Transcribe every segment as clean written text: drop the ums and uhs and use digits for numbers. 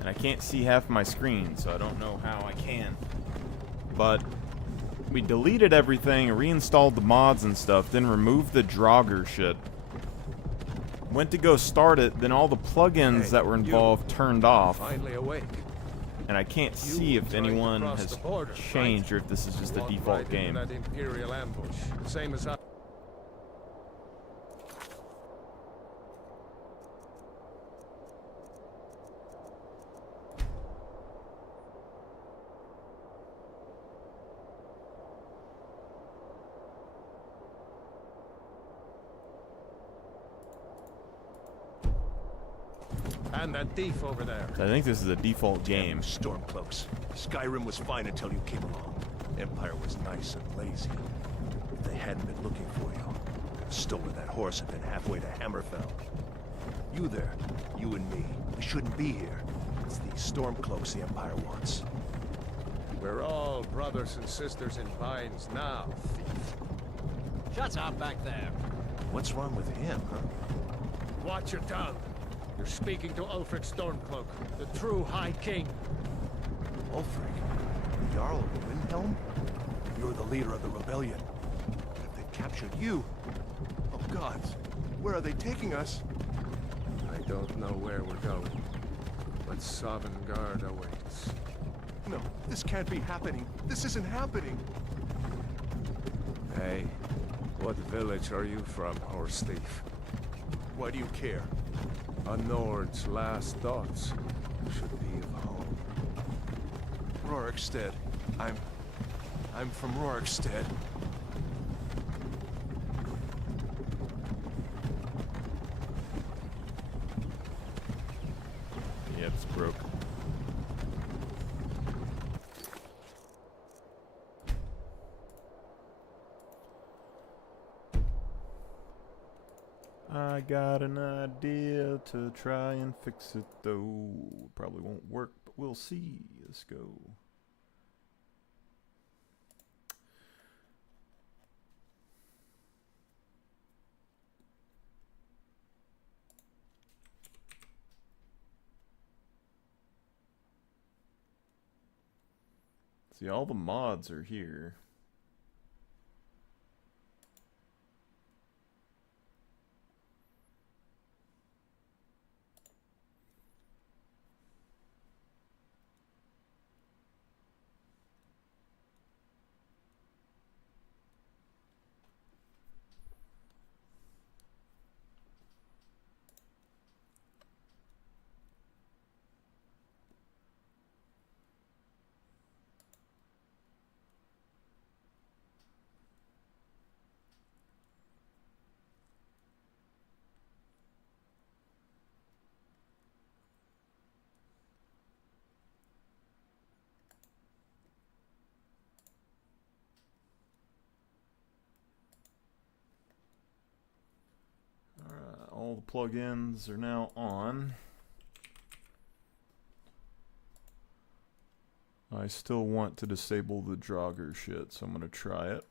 And I can't see half my screen, so I don't know how I can. But we deleted everything, reinstalled the mods and stuff, then removed the Draugr shit. Went to go start it, then all the plugins that were involved turned off. Finally awake. And I can't see if anyone has changed or if this is just a default game. That Imperial ambush, same as I. And that thief over there. I think this is a default game. Stormcloaks. Skyrim was fine until you came along. Empire was nice and lazy. If they hadn't been looking for you, could have stolen that horse and been halfway to Hammerfell. You there, you and me, we shouldn't be here. It's these Stormcloaks the Empire wants. We're all brothers and sisters in binds now, thief. Shut up back there. What's wrong with him, huh? Watch your tongue. You're speaking to Ulfric Stormcloak, the true High King. Ulfric? The Jarl of Windhelm? You're the leader of the rebellion. But if they've captured you... Oh gods, where are they taking us? I don't know where we're going, but Sovngarde awaits. No, this can't be happening. This isn't happening. Hey, what village are you from, horse thief? Why do you care? A Nord's last thoughts should be of home. Rorikstead. I'm from Rorikstead. Yep, it's broke. I got an idea to try and fix it, though. Probably won't work, but we'll see. Let's go. See, all the mods are here. All the plugins are now on. I still want to disable the Draugr shit, so I'm going to try it.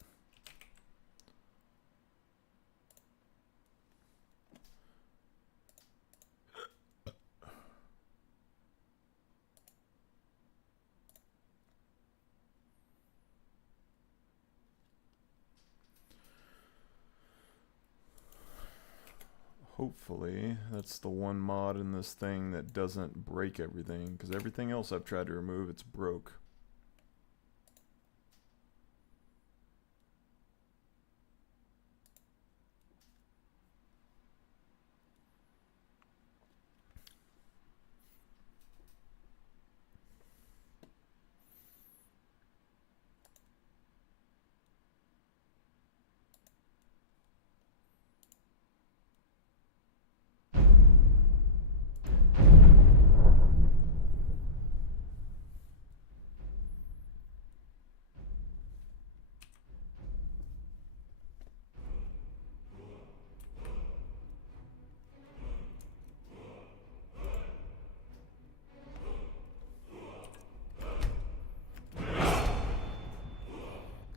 Hopefully, that's the one mod in this thing that doesn't break everything, because everything else I've tried to remove, it's broke.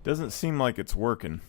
Doesn't seem like it's working.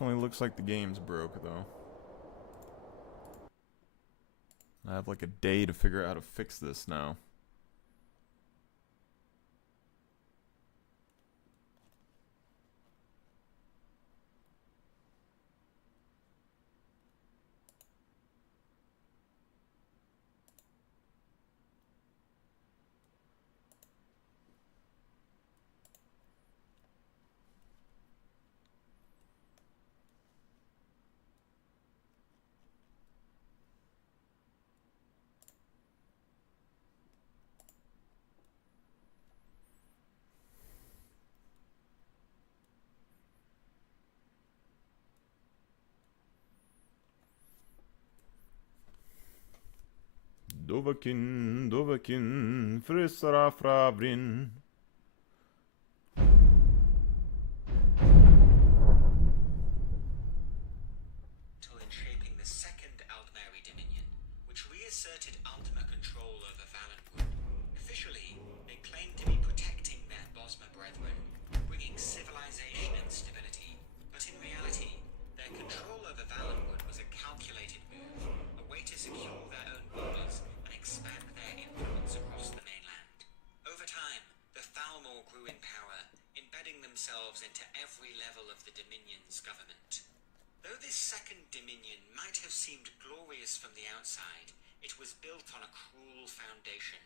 Definitely looks like the game's broke, though. I have like a day to figure out how to fix this now. Dovakin, frisara frabrin. In shaping the second Aldmeri Dominion, which reasserted ultimate control over Valenwood. Officially, they claimed to be protecting their Bosma brethren, bringing civilization and stability. But in reality, their control over Valenwood was a calculated move, a way to secure their own borders and expand their influence across the mainland. Over time, the Thalmor grew in power, embedding themselves into every level of the Dominion's government. Though this second Dominion might have seemed glorious from the outside, it was built on a cruel foundation.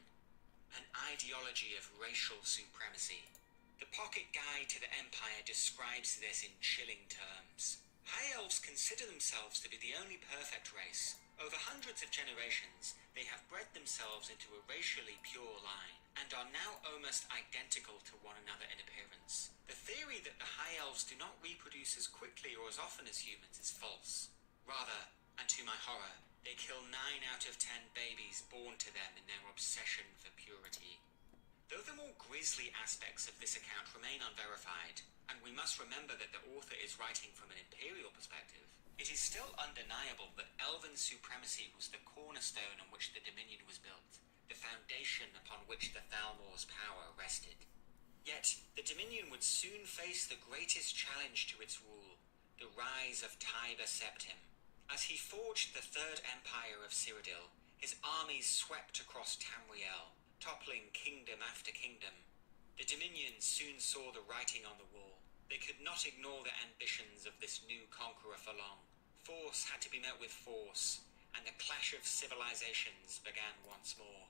An ideology of racial supremacy. The Pocket Guide to the Empire describes this in chilling terms. High Elves consider themselves to be the only perfect race. Over hundreds of generations, they have bred themselves into a racially pure line, and are now almost identical to one another in appearance. The theory that the High Elves do not reproduce as quickly or as often as humans is false. Rather, and to my horror, they kill 9 out of 10 babies born to them in their obsession for purity. Though the more grisly aspects of this account remain unverified, and we must remember that the author is writing from an imperial perspective, it is still undeniable that Elven supremacy was the cornerstone on which the Dominion was built, the foundation upon which the Thalmor's power rested. Yet, the Dominion would soon face the greatest challenge to its rule, the rise of Tiber Septim. As he forged the Third Empire of Cyrodiil, his armies swept across Tamriel, toppling kingdom after kingdom. The Dominion soon saw the writing on the wall. They could not ignore the ambitions of this new conqueror for long. Force had to be met with force, and the clash of civilizations began once more.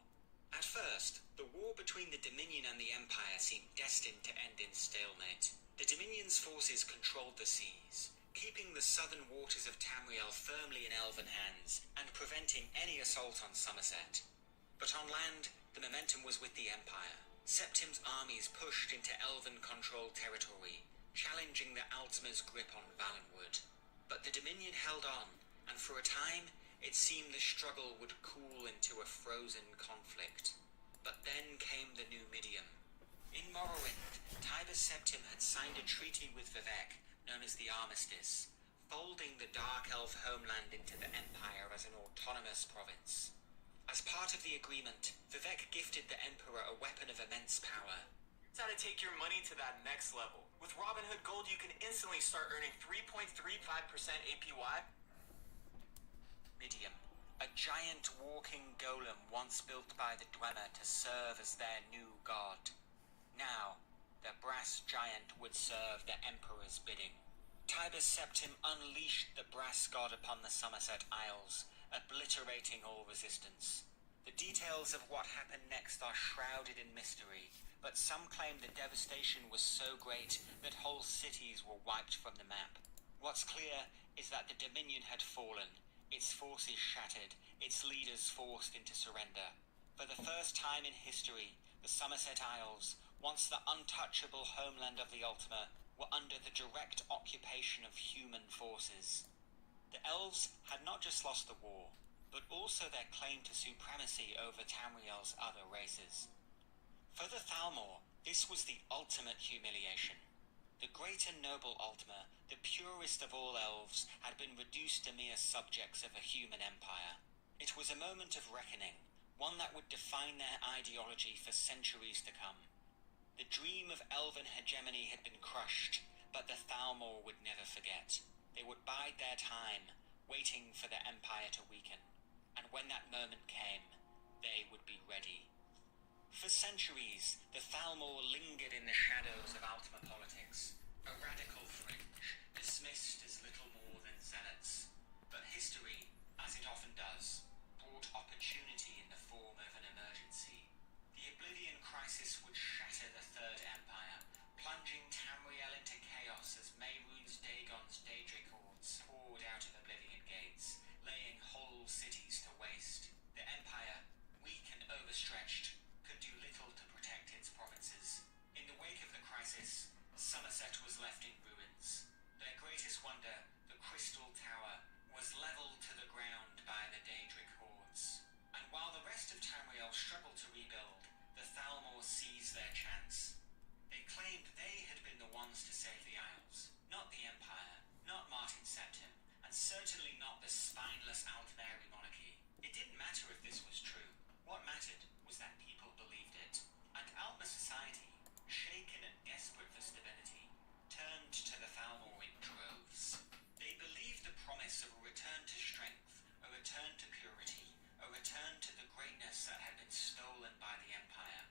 At first, the war between the Dominion and the Empire seemed destined to end in stalemate. The Dominion's forces controlled the seas, keeping the southern waters of Tamriel firmly in Elven hands, and preventing any assault on Somerset. But on land, the momentum was with the Empire. Septim's armies pushed into Elven-controlled territory, challenging the Altmer's grip on Valenwood. But the Dominion held on, and for a time, it seemed the struggle would cool into a frozen conflict. But then came the New Midium. In Morrowind, Tiber Septim had signed a treaty with Vivec, known as the Armistice, folding the Dark Elf homeland into the Empire as an autonomous province. As part of the agreement, Vivec gifted the Emperor a weapon of immense power. It's how to take your money to that next level. With Robinhood Gold, you can instantly start earning 3.35% APY. Midium, a giant walking golem once built by the Dwemer to serve as their new god. Now, the brass giant would serve the Emperor's bidding. Tiber Septim unleashed the brass god upon the Somerset Isles, obliterating all resistance. The details of what happened next are shrouded in mystery, but some claim the devastation was so great that whole cities were wiped from the map. What's clear is that the Dominion had fallen, its forces shattered, its leaders forced into surrender. For the first time in history, the Somerset Isles, once the untouchable homeland of the Ultima, were under the direct occupation of human forces. The elves had not just lost the war, but also their claim to supremacy over Tamriel's other races. For the Thalmor, this was the ultimate humiliation. The great and noble Ultima, the purest of all elves, had been reduced to mere subjects of a human empire. It was a moment of reckoning, one that would define their ideology for centuries to come. The dream of elven hegemony had been crushed, but the Thalmor would never forget. They would bide their time, waiting for the Empire to weaken. And when that moment came, they would be ready. For centuries, the Thalmor lingered in the shadows of Ultima politics, a radical fringe, dismissed as little more than zealots. But history, as it often does, brought opportunity in the form of an emergency. The Oblivion Crisis would shatter the Third Empire, plunging Tamriel into chaos as Mehrunes Dagon's Daedric hordes poured out of Oblivion gates, laying whole cities to waste. The Empire, weak and overstretched, could do little to protect its provinces. In the wake of the crisis, Somerset was left in ruins. Their greatest wonder, the Crystal Tower, was leveled to the ground by the Daedric hordes. And while the rest of Tamriel struggled to rebuild, the Thalmor seized their chance. They claimed they had been the ones to save the Isles, not the Empire, not Martin Septim, and certainly not the spineless Altmeri monarchy. It didn't matter if this was true. What mattered was that people believed it. And Altma society, shaken and desperate for stability, turned to the Thalmor in droves. They believed the promise of a return to strength, a return to purity, a return to the greatness that had been stolen by the Empire.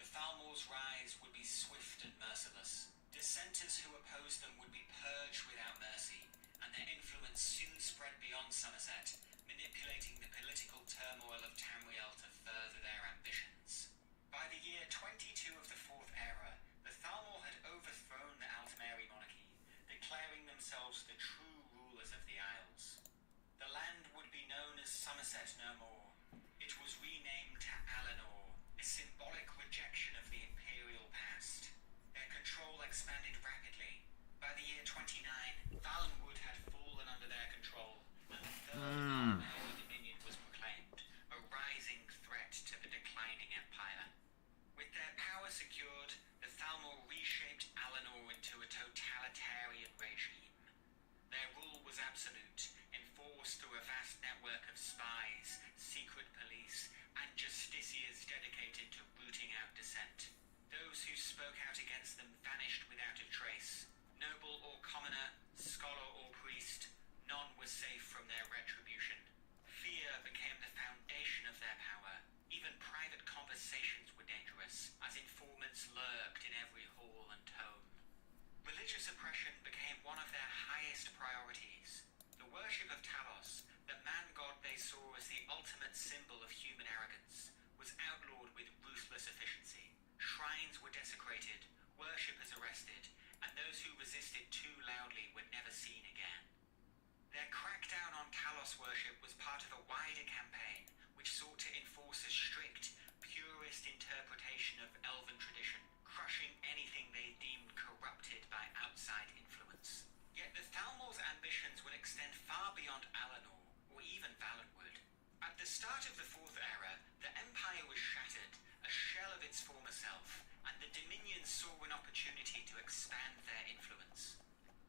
The Thalmor's rise would be swift and merciless. Dissenters who opposed them would be purged without mercy, and their influence soon spread beyond Somerset, manipulating the political turmoil of Tamriel to further their ambitions. By the year 22 of the Fourth Era, the Thalmor had overthrown the Altmeri monarchy, declaring themselves the true rulers of the Isles. The land would be known as Somerset no more. It was renamed to Alinor, a symbolic rejection of the imperial past. Their control expanded rapidly. By the year 29, Valenwood had fallen under their control, and the Third Altmeri Dominion was proclaimed, a rising threat to the declining empire. With their power secured, the Thalmor reshaped Alinor into a totalitarian regime. Their rule was absolute, enforced through a vast network of spies, secret police, and justiciars dedicated to rooting out dissent. Those who spoke out against them vanished without a trace. Noble or commoner, scholar or priest, none was safe from their retribution. Fear became the foundation of their power. Even private conversations were dangerous, as informants lurked in every hall and tome. Religious oppression became one of their highest priorities. The worship of Talos, the man-god they saw as the ultimate symbol of human arrogance, was outlawed with ruthless efficiency. Shrines were desecrated, worshippers arrested, and those who resisted too loudly were never seen again. Their crackdown on Talos worship was part of a wider campaign which sought to enforce a strict, purist interpretation of elven tradition, crushing anything they deemed corrupted by outside influence. Yet the Thalmor's ambitions would extend far beyond Alinor, or even Valenwood. At the start of the Fourth Era, the Empire was shattered, a shell of its former self, and the Dominion saw an opportunity to expand their influence.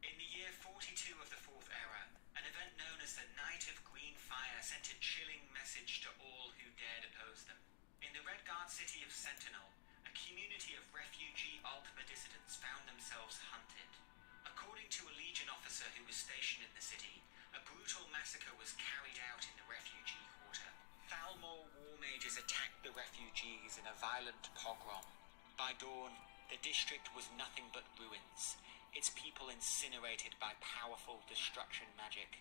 In the year 42 of the Fourth Era, an event known as the Night of Green Fire sent a chilling message to all who dared oppose them. In the Redguard city of Sentinel, a community of refugee Ultima dissidents found themselves hunted. According to a Legion officer who was stationed in the city, a brutal massacre was carried out in the refugee quarter. Thalmor war mages attacked the refugees in a violent pogrom. By dawn, the district was nothing but ruins, its people incinerated by powerful destruction magic.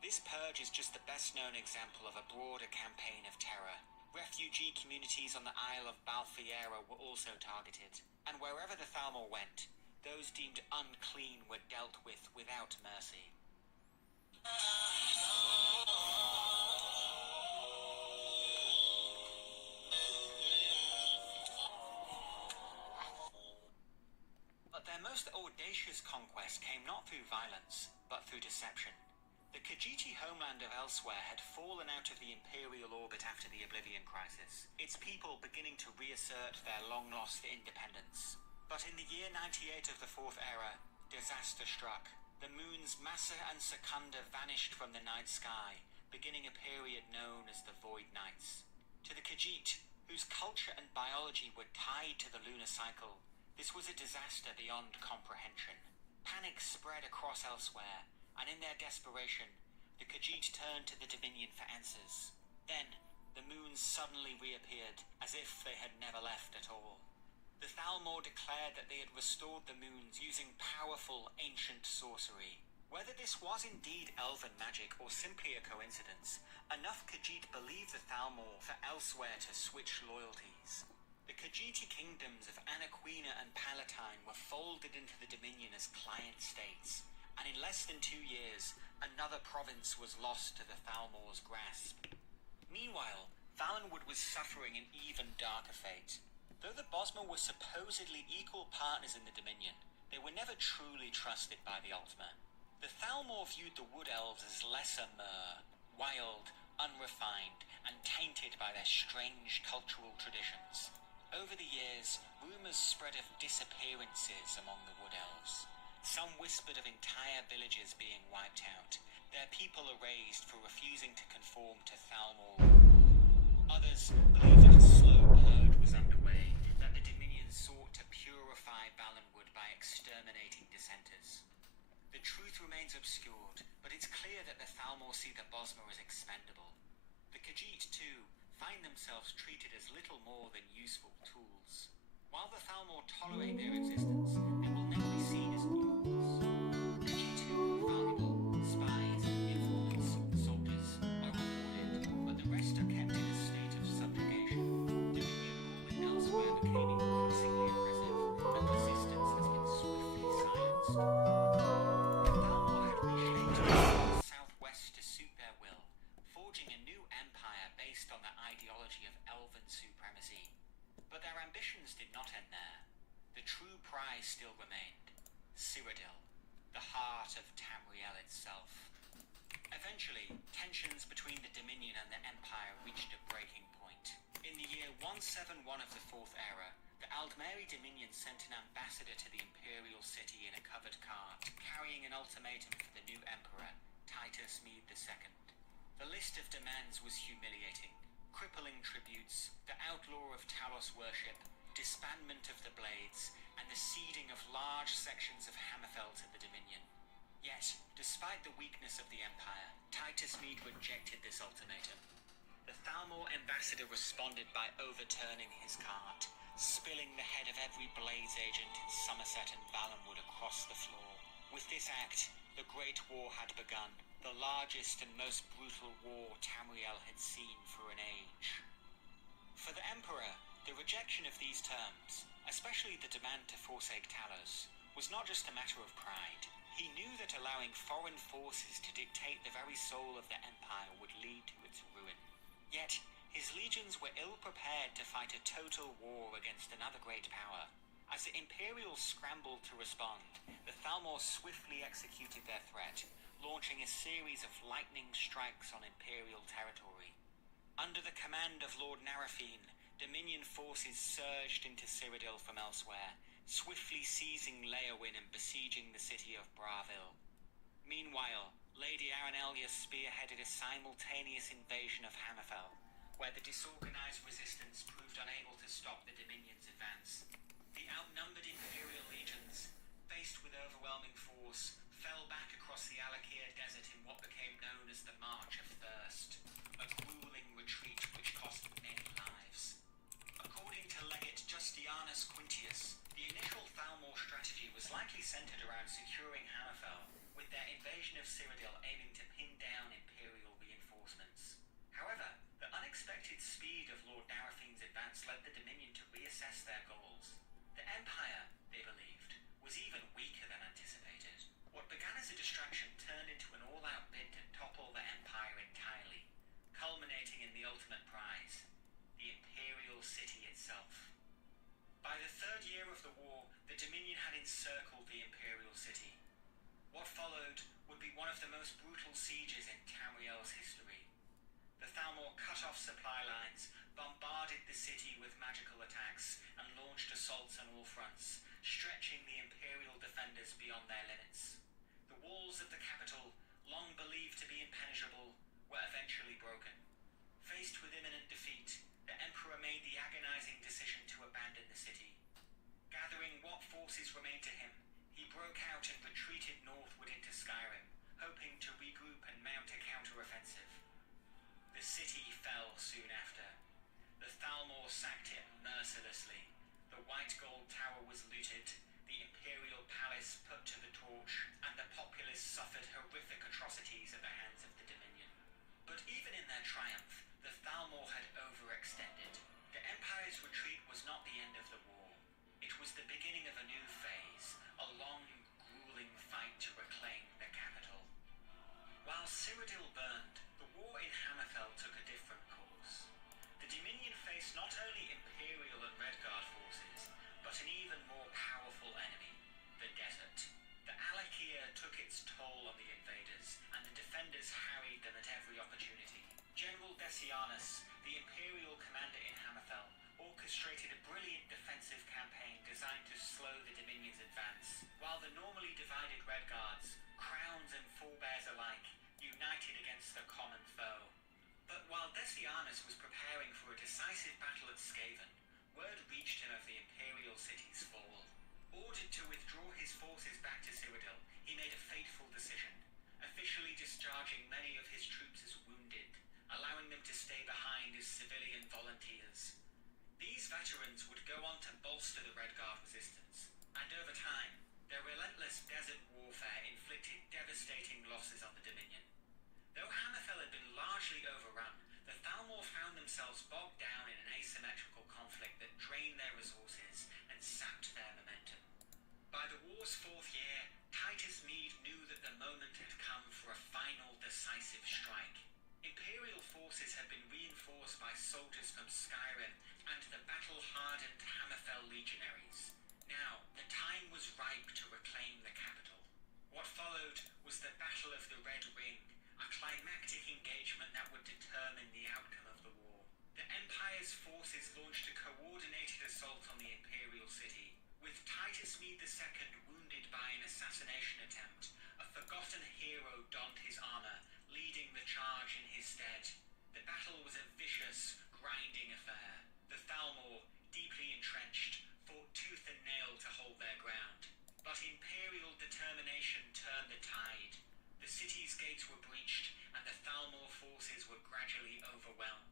This purge is just the best-known example of a broader campaign of terror. Refugee communities on the Isle of Balfiera were also targeted, and wherever the Thalmor went, those deemed unclean were dealt with without mercy. But their most audacious conquest came not through violence, but through deception. The Khajiiti homeland of Elsewhere had fallen out of the imperial orbit after the Oblivion Crisis, its people beginning to reassert their long-lost independence. But in the year 98 of the Fourth Era, disaster struck. The moons Massa and Secunda vanished from the night sky, beginning a period known as the Void Nights. To the Khajiit, whose culture and biology were tied to the lunar cycle, this was a disaster beyond comprehension. Panic spread across Elsewhere, and in their desperation, the Khajiit turned to the Dominion for answers. Then, the moons suddenly reappeared, as if they had never left at all. The Thalmor declared that they had restored the moons using powerful, ancient sorcery. Whether this was indeed elven magic or simply a coincidence, enough Khajiit believed the Thalmor for elsewhere to switch loyalties. The Khajiiti kingdoms of Anaquina and Palatine were folded into the Dominion as client states, and in less than 2 years, another province was lost to the Thalmor's grasp. Meanwhile, Valenwood was suffering an even darker fate. Though the Bosmer were supposedly equal partners in the Dominion, they were never truly trusted by the Ultima. The Thalmor viewed the Wood Elves as lesser mer, wild, unrefined, and tainted by their strange cultural traditions. Over the years, rumors spread of disappearances among the Wood Elves. Some whispered of entire villages being wiped out, their people erased for refusing to conform to Thalmor rule. Others believed that a slow purge was underway, that the Dominion sought to purify Valenwood by exterminating dissenters. The truth remains obscured, but it's clear that the Thalmor see the Bosmer as expendable. The Khajiit, too, find themselves treated as little more than useful tools. While the Thalmor tolerate their existence, they will never be seen as mules. Khajiit who are valuable, spies, informants, soldiers, are rewarded, but the rest are kept in a state of subjugation. Dominion rule elsewhere became increasingly oppressive, and resistance has been swiftly silenced. Thalmor had reshaped the southwest to suit their will, forging a new empire based on the ideology of elven supremacy. But their ambitions did not end there. The true prize still remained: Cyrodiil, the heart of Tamriel itself. Eventually, tensions between the Dominion and the Empire reached a breaking point. In the year 171 of the Fourth Era, the Aldmeri Dominion sent an ambassador to the Imperial City in a covered cart, carrying an ultimatum for the new Emperor, Titus Mede II. The list of demands was humiliating: crippling tributes, the outlaw of Talos worship, disbandment of the Blades, and the ceding of large sections of Hammerfell to the Dominion. Yet, despite the weakness of the Empire, Titus Mede rejected this ultimatum. The Thalmor ambassador responded by overturning his cart, spilling the head of every Blades agent in Somerset and Valenwood across the floor. With this act, the Great War had begun, the largest and most brutal war Tamriel had seen for an age. For the Emperor, the rejection of these terms, especially the demand to forsake Talos, was not just a matter of pride. He knew that allowing foreign forces to dictate the very soul of the Empire would lead to its ruin. Yet, his legions were ill-prepared to fight a total war against another great power. As the Imperials scrambled to respond, the Thalmor swiftly executed their threat, launching a series of lightning strikes on Imperial territory. Under the command of Lord Narafine, Dominion forces surged into Cyrodiil from elsewhere, swiftly seizing Leowyn and besieging the city of Bravil. Meanwhile, Lady Aranellia spearheaded a simultaneous invasion of Hammerfell, where the disorganized resistance proved unable to stop the Dominion's advance. The outnumbered Imperial legions, faced with overwhelming force, fell back across the Alakir Desert in what became known as the March of Thirst, a grueling retreat which cost many lives. According to Legate Justianus Quintius, the initial Thalmor strategy was likely centered around securing Hammerfell, with their invasion of Cyrodiil aiming to pin down Imperial reinforcements. However, the unexpected speed of Lord Narafine's advance led the Dominion to reassess their goals. The Empire, they believed, was even weaker than anticipated. What began as a distraction turned into an all-out bid to topple the Empire entirely, culminating in the ultimate prize: the Imperial City itself. By the third year of the war, the Dominion had encircled the Imperial City. What followed would be one of the most brutal sieges in Tamriel's history. The Thalmor cut off supply lines, bombarded the city with magical attacks, and launched assaults on all fronts, stretching the Imperial defenders beyond their limits. The walls of the capital, long believed to be impenetrable, were eventually broken. Faced with imminent defeat, the Emperor made the agonizing decision to abandon the city. Gathering what forces remained to him, he broke out and retreated northward into Skyrim, hoping The city fell soon after. The Thalmor sacked it mercilessly. The White Gold Tower was looted, the Imperial Palace put to the torch, and the populace suffered horrific atrocities at the hands of the Dominion. But even in their triumph, the Thalmor had overextended. The Empire's retreat was not the end of the war. It was the beginning of a new phase, a long, grueling fight to reclaim the capital. While Cyrodiil burned, the war in Hammerfell took a different course. The Dominion faced not only Imperial and Redguard forces, but an even more powerful enemy, the desert. The Alakia took its toll on the invaders, and the defenders harried them at every opportunity. General Decianus, the Imperial commander in Hammerfell, orchestrated a brilliant defensive campaign designed to slow the Dominion's advance, while the normally divided Redguards, Crowns and Forebears alike, united against the common foe. But while Decianus was preparing for a decisive battle at Skaven, word reached him of the Imperial city's fall. Ordered to withdraw his forces back to Cyrodiil, he made a fateful decision, officially discharging many of his troops as wounded, allowing them to stay behind as civilian volunteers. These veterans would go on to bolster the Redguard resistance, and over time, their relentless desert warfare inflicted devastating losses on the Dominion. Though Hammerfell had been largely overrun, the Thalmor found themselves bogged down in an asymmetrical conflict that drained their resources and sapped their momentum. By the war's fourth year, Titus Meade knew that the moment had come for a final decisive strike. Imperial forces had been reinforced by soldiers from Skyrim and the battle-hardened Hammerfell legionaries. Now, the time was ripe to reclaim the capital. What followed was the Battle of the Red Ring, a climactic engagement that would determine the outcome of the war. The Empire's forces launched a coordinated assault on the Imperial city, with Titus Meade II wounded by an assassination attempt. A forgotten hero donned his armor, leading the charge in his stead. The battle was a vicious, grinding affair. The Thalmor, deeply entrenched, fought tooth and nail to hold their ground. But Imperial determination turned the tide. The city's gates were breached, and the Thalmor forces were gradually overwhelmed.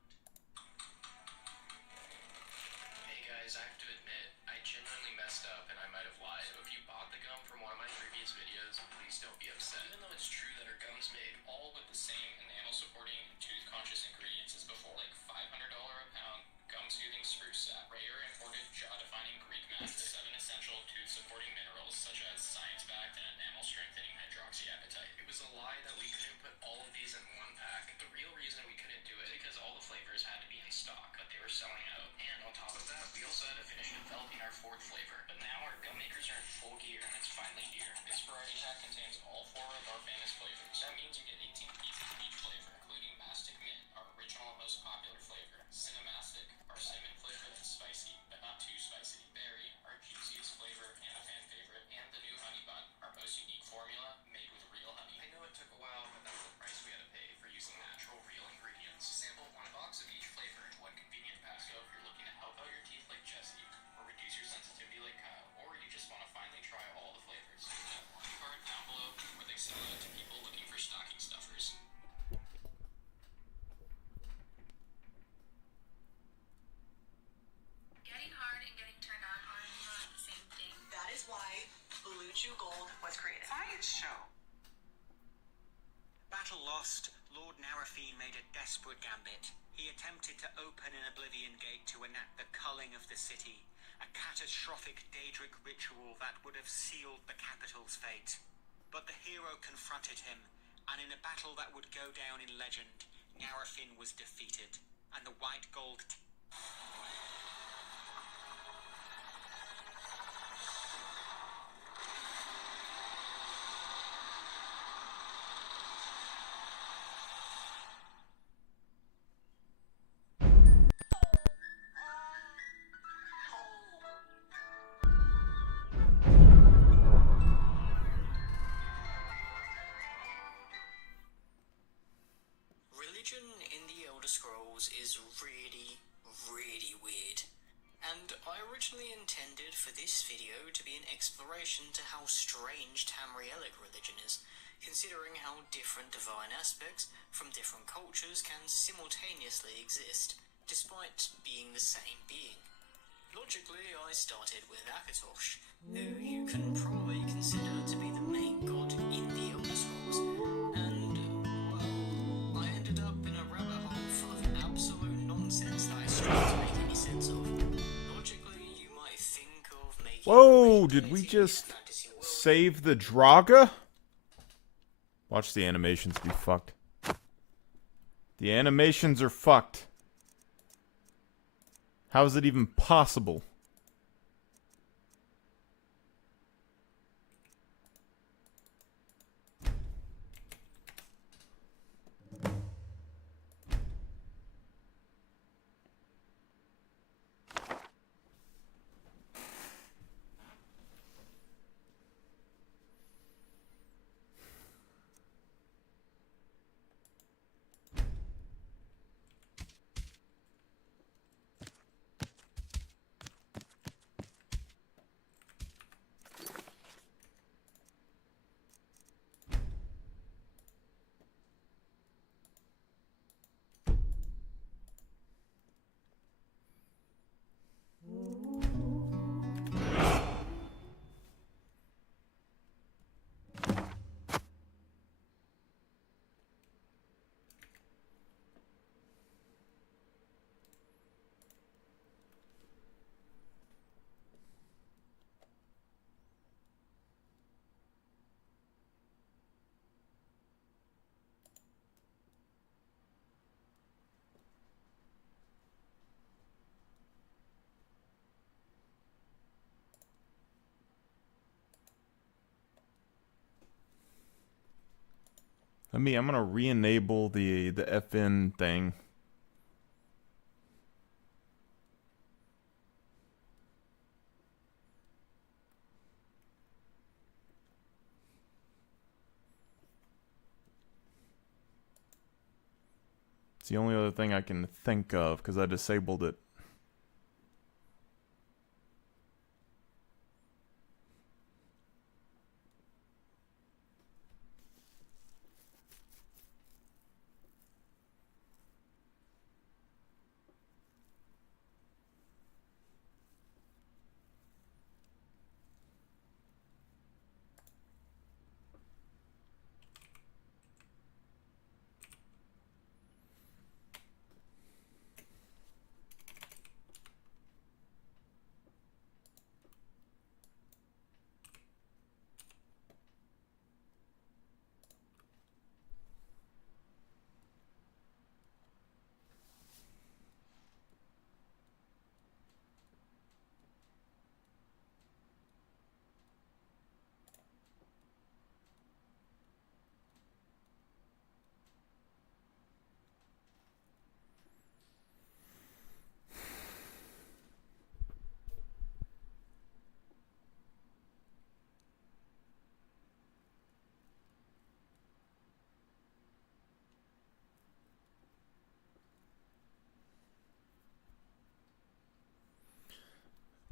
Hey guys, I have to admit, I genuinely messed up and I might have lied. So if you bought the gum from one of my previous videos, please don't be upset. Even though it's true that our gum's made all with the same enamel-supporting and tooth-conscious ingredients as before, like $500 a pound, gum-soothing spruce sap, rare imported jaw-defining Greek mastic, 7 essential tooth-supporting minerals such as science-backed and enamel-strengthening hydroxyapatite. It was a lie that we couldn't put all of these in one pack. The real reason we couldn't do it is because all the flavors had to be in stock, but they were selling out. And on top of that, we also had to finish developing our 4th flavor. But now our gum makers are in full gear, and it's finally here. This variety pack contains all 4 of our famous flavors. That means you get 18 pieces of each flavor, including Mastic Mint, our original and most popular flavor, Cinemastic, our cinnamon flavor that's spicy, but not too spicy, Berry, our juiciest flavor and a fan favorite, and the new Honey Bun, our most unique formula made with real honey. I know it took a while, but that's the price we had to pay for using natural, real ingredients. Sample 1 box of each flavor in 1 convenient pack. So if you're looking to help out your teeth like Jesse, or reduce your sensitivity like Kyle, or you just want to finally try all the flavors, check that warranty card down below where they sell it to people looking for stocking stuffers. Getting hard and getting turned on are not the same thing. That is why Blue Chew Gold was created. Science show. Battle lost, Lord Narafine made a desperate gambit. He attempted to open an Oblivion Gate to enact the culling of the city, a catastrophic Daedric ritual that would have sealed the capital's fate. But the hero confronted him, and in a battle that would go down in legend, Narafine was defeated, and the White Gold Religion in the Elder Scrolls is really weird. And I originally intended for this video to be an exploration to how strange Tamrielic religion is. considering how different divine aspects from different cultures can simultaneously exist, despite being the same being. Logically, I started with Akatosh, who you can probably consider to be the main god in the Elder Scrolls, and, well, I ended up in a rabbit hole full of absolute nonsense that I struggled to make any sense of. Logically, you might think of making... Whoa, did we just save the Draga? Watch the animations be fucked. The animations are fucked. How is it even possible? I'm gonna re-enable the FN thing. It's the only other thing I can think of because I disabled it.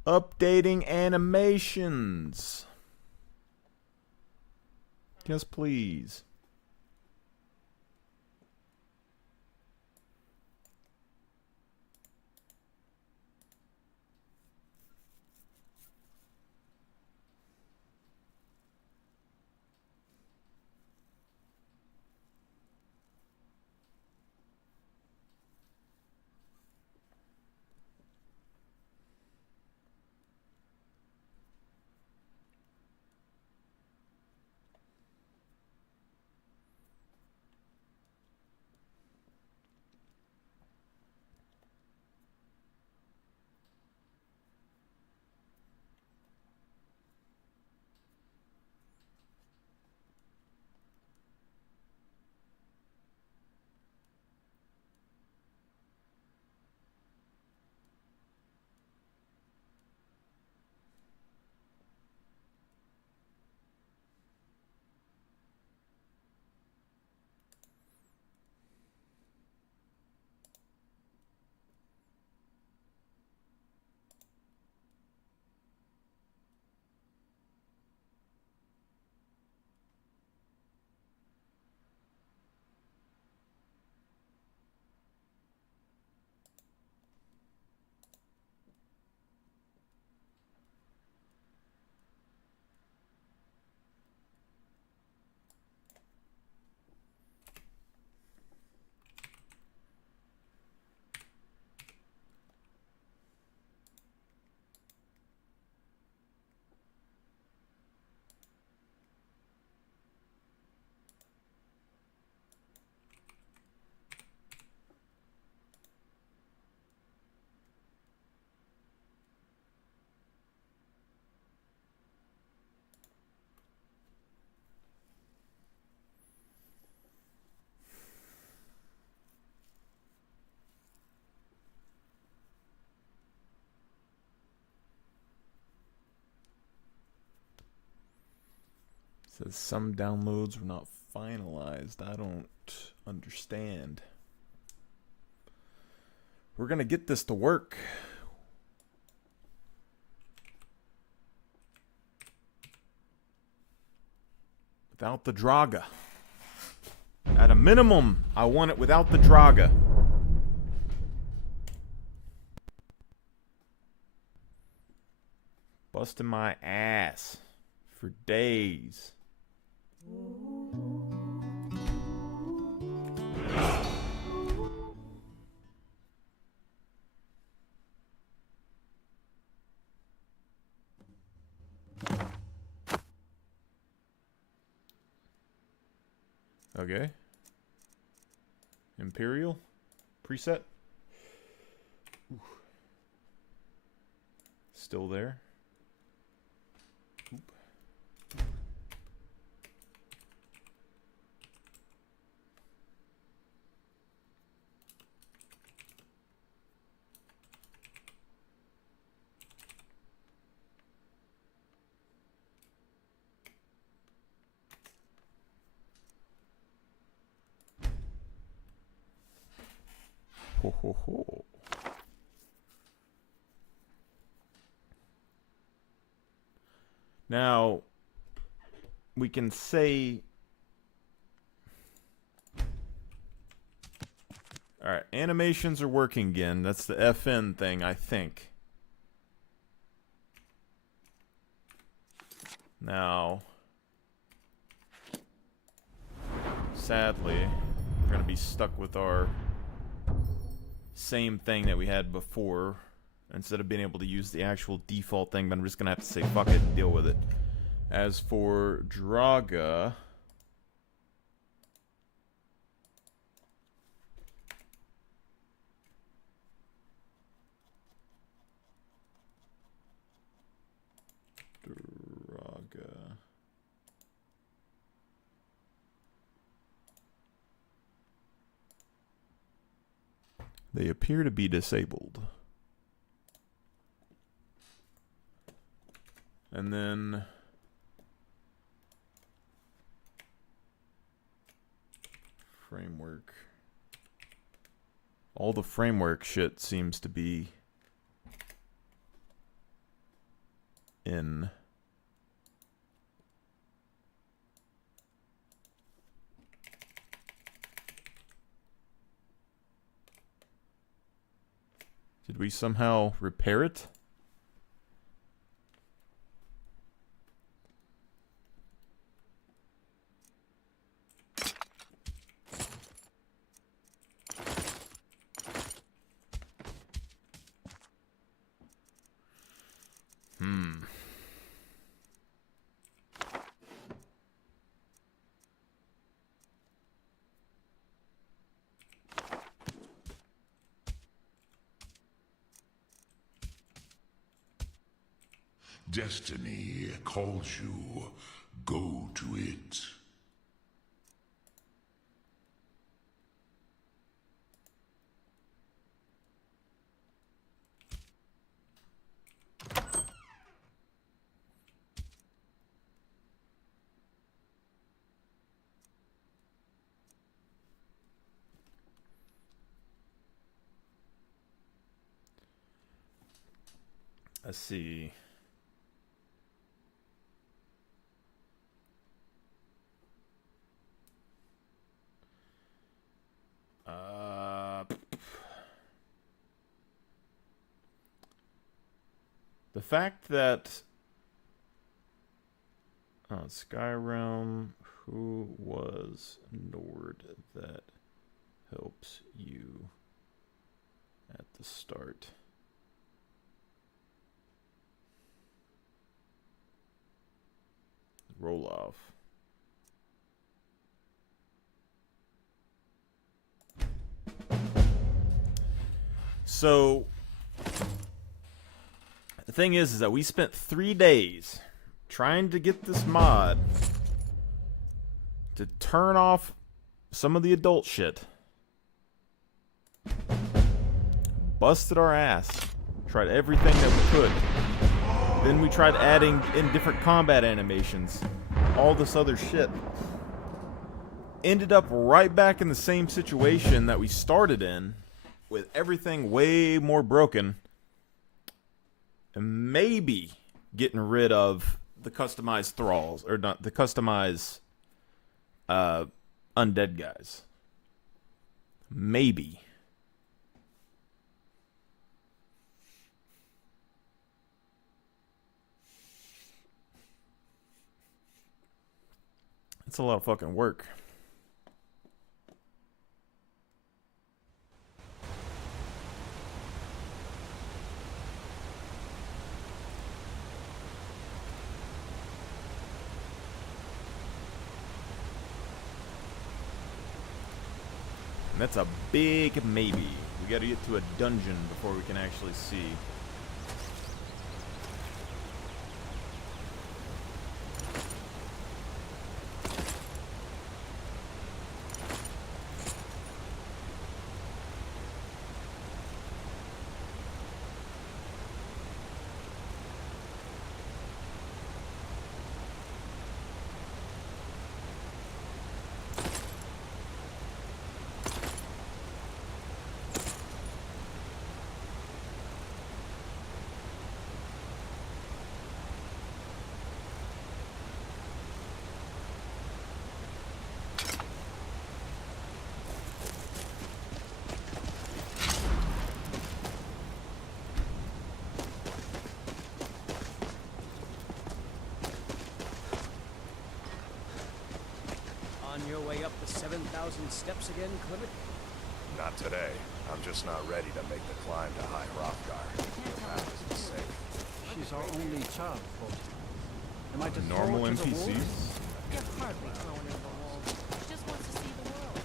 Updating animations. Yes, please. Says some downloads were not finalized. I don't understand. We're gonna get this to work. Without the Draga. At a minimum, I want it without the Draga. Busting my ass for days. Okay. Imperial preset. Ooh. Still there. Oop. Ho ho ho. Now, we can say... Alright, animations are working again. That's the FN thing, I think. Now, sadly, we're going to be stuck with our same thing that we had before. Instead of being able to use the actual default thing, but I'm just going to have to say fuck it and deal with it. As for Draga... They appear to be disabled. And then framework. All the framework shit seems to be in. Did we somehow repair it? Destiny calls you. Go to it. Let's see. The fact that Skyrim, who was Nord that helps you at the start? Roll off. So the thing is that we spent 3 days trying to get this mod to turn off some of the adult shit. Busted our ass. Tried everything that we could. Then we tried adding in different combat animations. all this other shit. Ended up right back in the same situation that we started in, with everything way more broken. And maybe getting rid of the customized thralls, or not the customized undead guys. Maybe. It's a lot of fucking work. And that's a big maybe. We gotta get to a dungeon before we can actually see. On your way up the 7,000 steps again, Clement? Not today. I'm just not ready to make the climb to High Hrothgar. The path isn't safe. She's our only child, folks. Am I to Normal throw her to the NPCs? wolves? You're hardly throwing in the wolves. She just wants to see the world.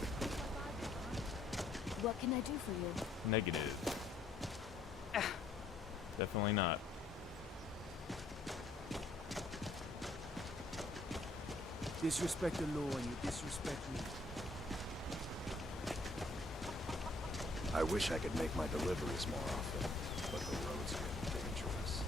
What can I do for you? Negative. Definitely not. Disrespect the law and you disrespect me. I wish I could make my deliveries more often, but the roads are dangerous.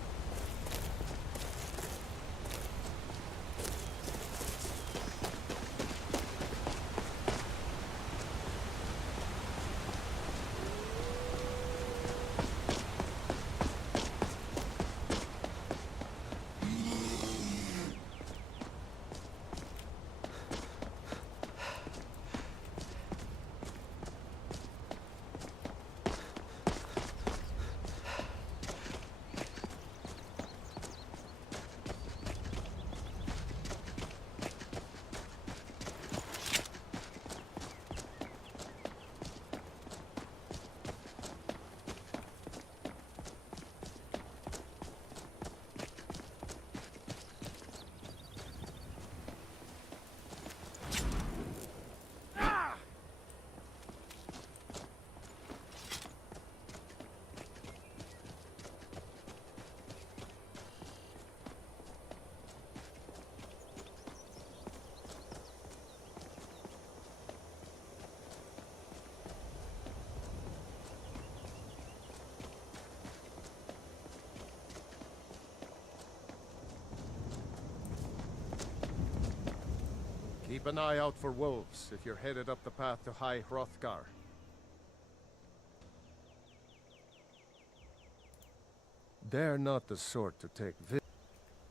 Keep an eye out for wolves if you're headed up the path to High Hrothgar. They're not the sort to take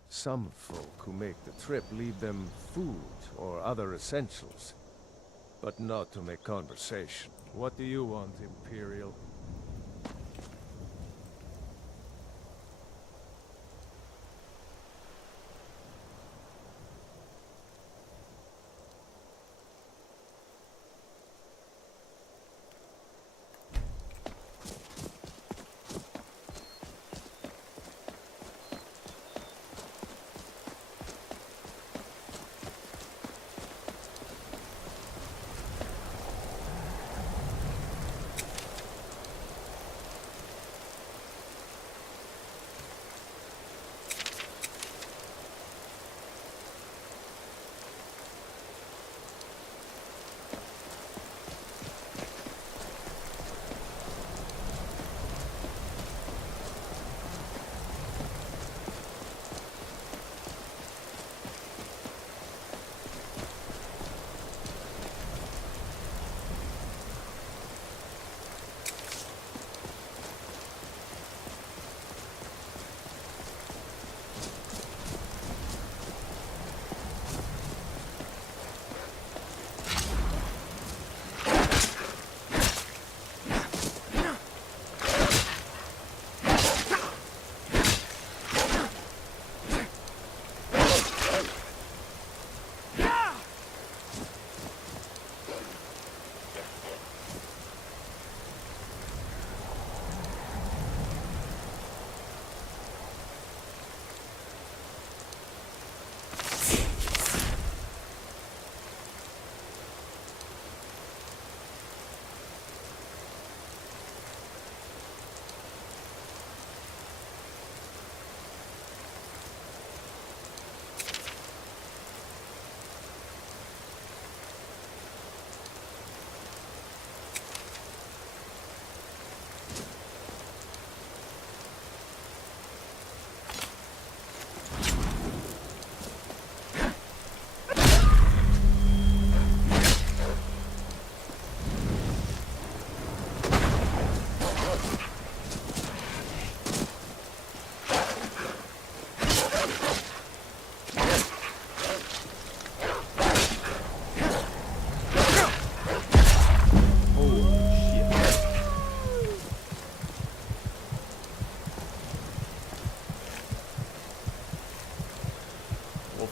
Some folk who make the trip leave them food or other essentials, but not to make conversation. What do you want, Imperial?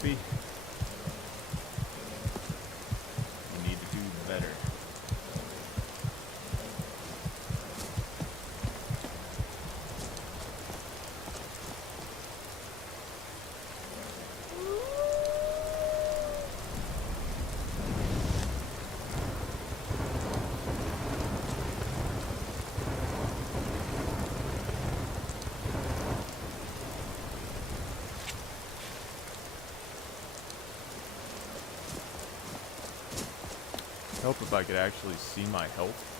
Sophie. You need to do better. Help if I could actually see my health.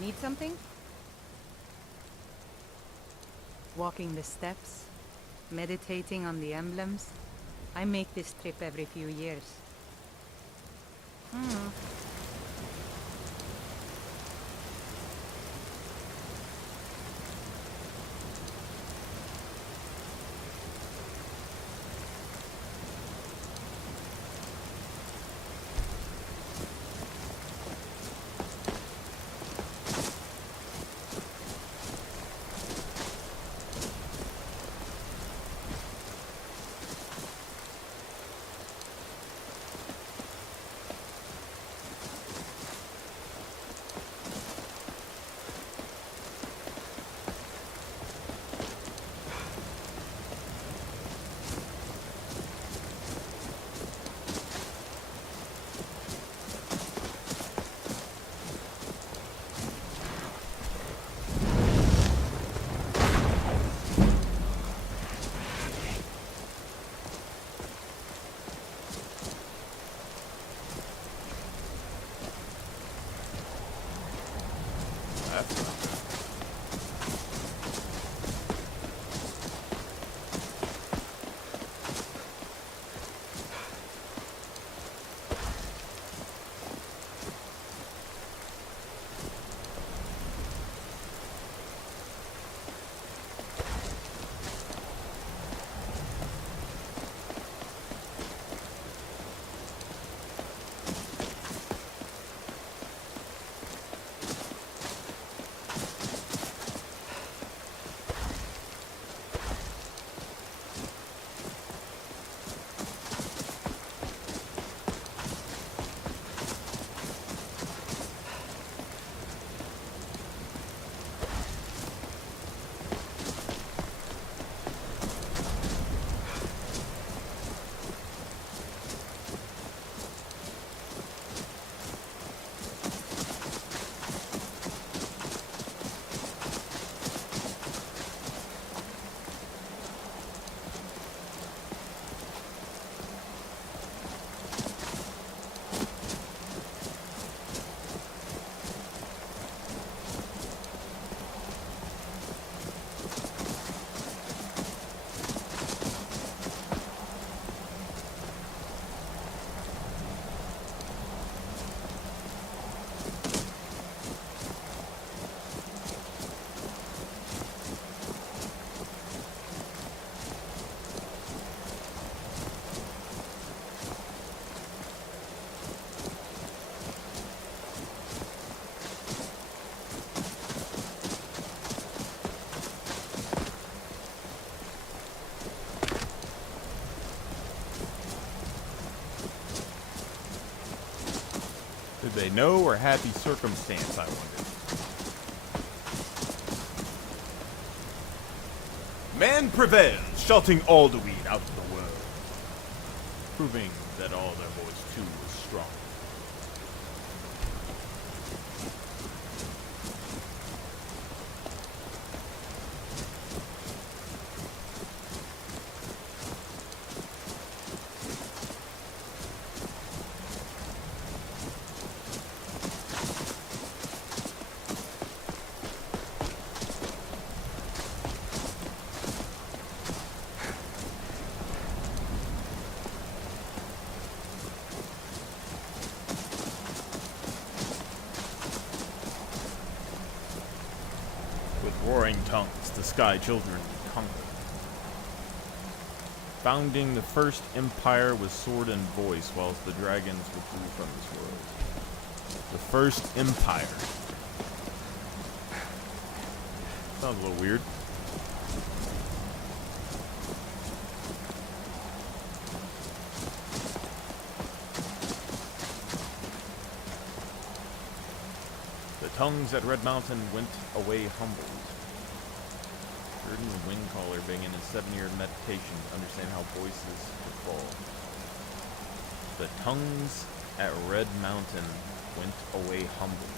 Need something? Walking the steps, meditating on the emblems. I make this trip every few years. Say no or happy circumstance, I wonder. Man prevails, shouting Alderweed out of the world, proving that all their voice too was strong. Roaring tongues, the Sky Children conquered. Founding the first empire with sword and voice, whilst the dragons withdrew from this world. The first empire. Sounds a little weird. The tongues at Red Mountain went away humbled. Burden Windcaller began a 7-year meditation to understand how voices could fall. The tongues at Red Mountain went away humbled.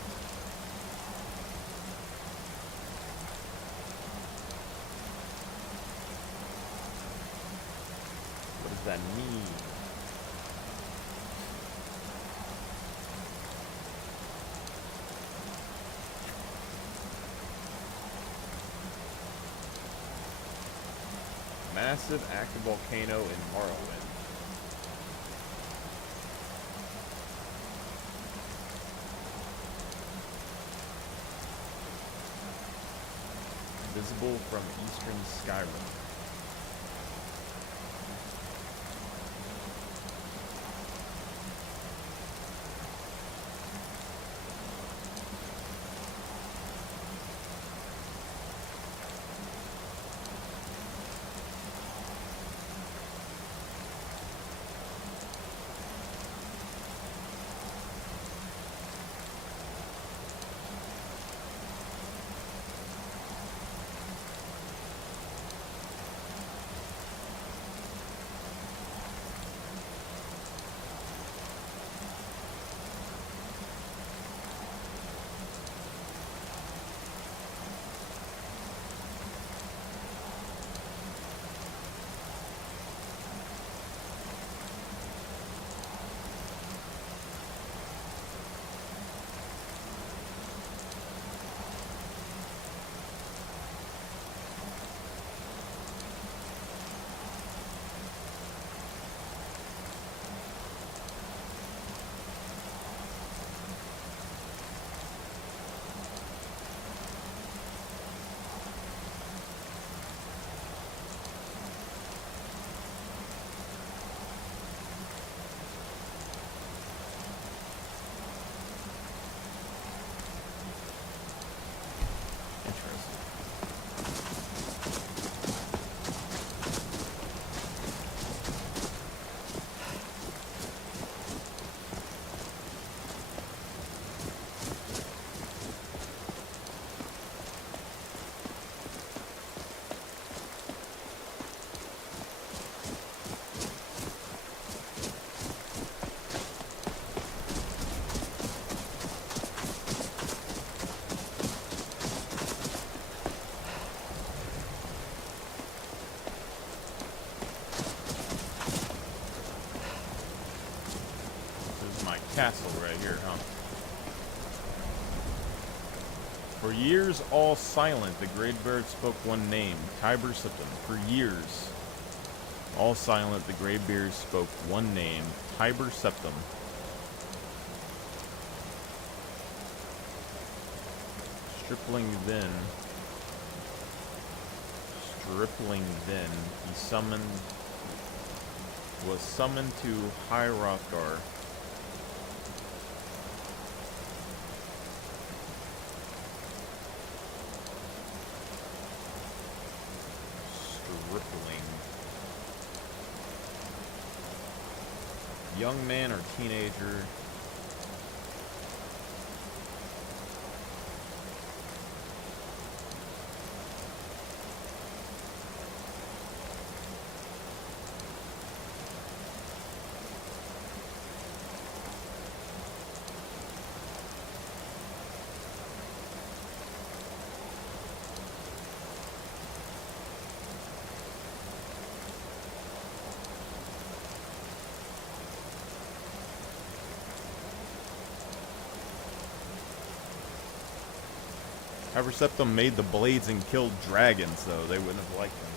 What does that mean? Massive active volcano in Morrowind. Visible from eastern Skyrim. Castle right here, huh? For years, all silent, the Great Beard spoke one name, Tiber Septim. For years, all silent, the Grey Beard spoke one name, Tiber Septim. Stripling then, he was summoned to High Hrothgar. Young man or teenager. However, Septum made the blades and killed dragons, so they wouldn't have liked them.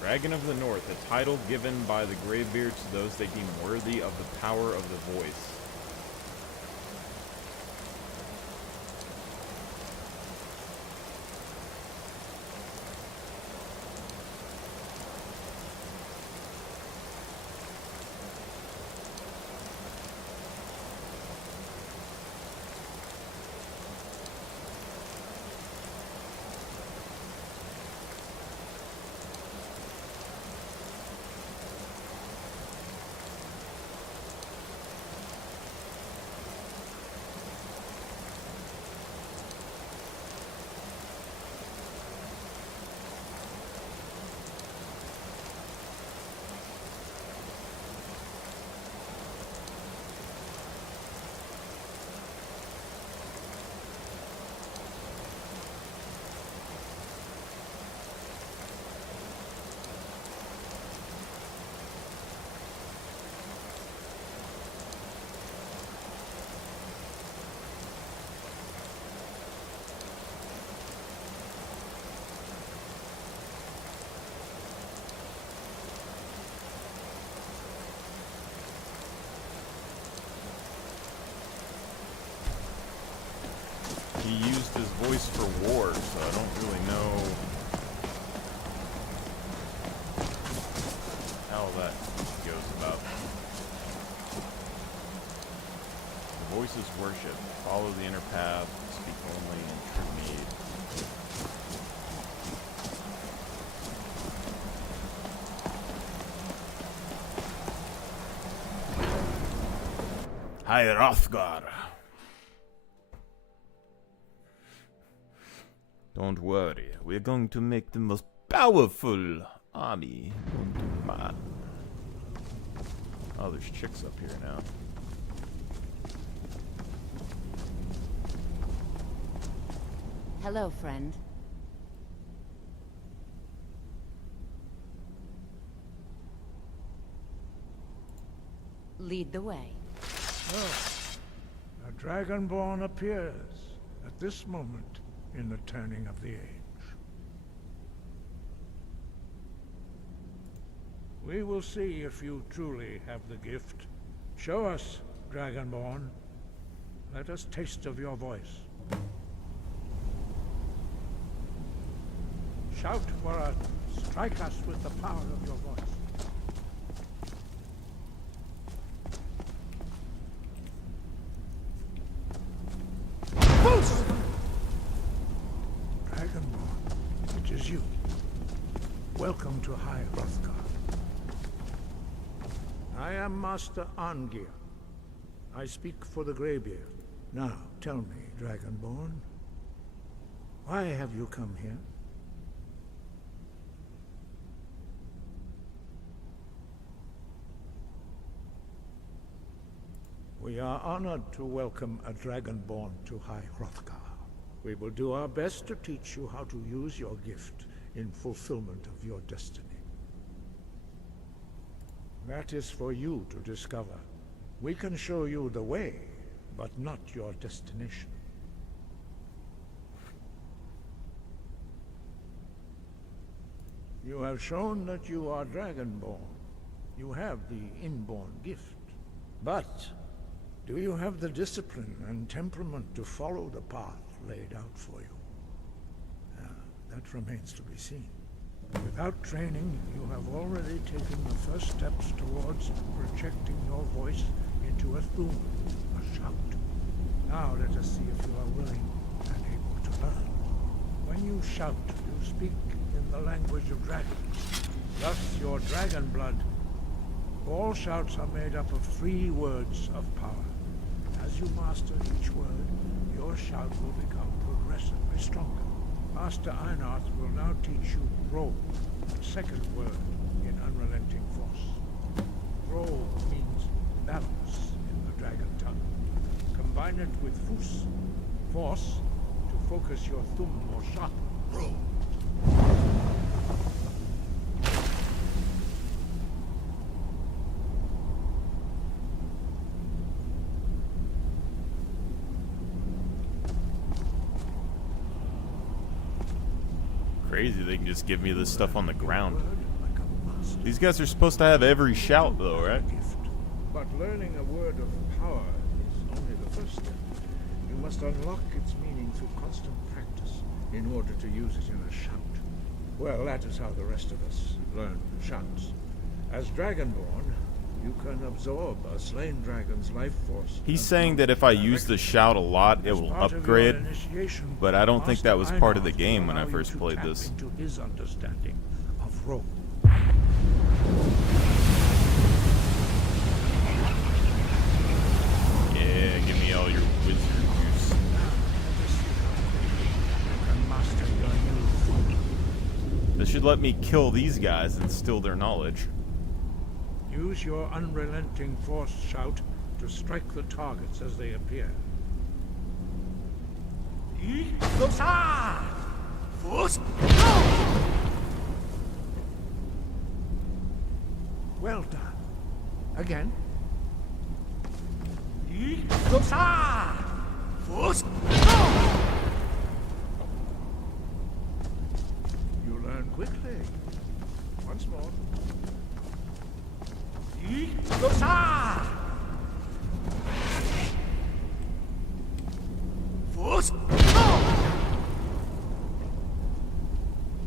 Dragon of the North, a title given by the Greybeards to those they deem worthy of the power of the voice. He used his voice for war, so I don't really know how that goes about. The voice is worship. Follow the inner path, speak only in true need. Hi, Hrothgar. Don't worry, we're going to make the most powerful army known to man. Oh, there's chicks up here now. Hello, friend. Lead the way. Oh, a Dragonborn appears at this moment in the turning of the age. We will see if you truly have the gift. Show us, Dragonborn. Let us taste of your voice. Shout for us. Strike us with the power of your voice. Dragonborn, it is you. Welcome to High Hrothgar. I am Master Arngir. I speak for the Greybeard. Now, tell me, Dragonborn, why have you come here? We are honored to welcome a Dragonborn to High Hrothgar. We will do our best to teach you how to use your gift in fulfillment of your destiny. That is for you to discover. We can show you the way, but not your destination. You have shown that you are Dragonborn. You have the inborn gift. But do you have the discipline and temperament to follow the path laid out for you? That remains to be seen. Without training, you have already taken the first steps towards projecting your voice into a thum, a shout. Now let us see if you are willing and able to learn. When you shout, you speak in the language of dragons. Thus, your dragon blood. All shouts are made up of 3 words of power. As you master each word, your shout will become progressively stronger. Master Einarth will now teach you Ro, the second word in Unrelenting Force. Ro means balance in the dragon tongue. Combine it with Fus, force, to focus your thumb more sharply. Ro. Crazy they can just give me this stuff on the ground. These guys are supposed to have every shout though, right? But learning a word of power is only the first step. You must unlock its meaning through constant practice in order to use it in a shout. Well, that is how the rest of us learn shouts. As Dragonborn, you can absorb a slain dragon's life force. He's saying that if I use the shout a lot, it will upgrade, but I don't think that was part of the game when I first played this. Into his understanding of Rome. Yeah, give me all your wizard juice. This should let me kill these guys and steal their knowledge. Use your unrelenting force shout to strike the targets as they appear. Well done. Again. You learn quickly. Once more.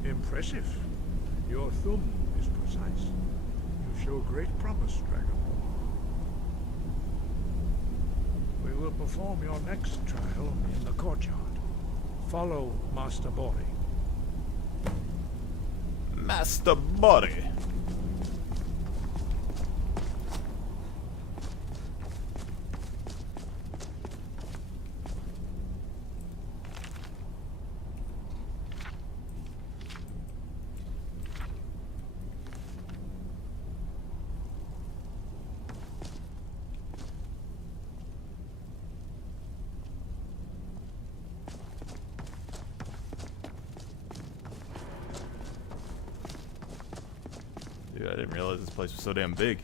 Impressive. Your thumb is precise. You show great promise, Dragonborn. We will perform your next trial in the courtyard. Follow Master Bori. Master Bori. Dude, I didn't realize this place was so damn big.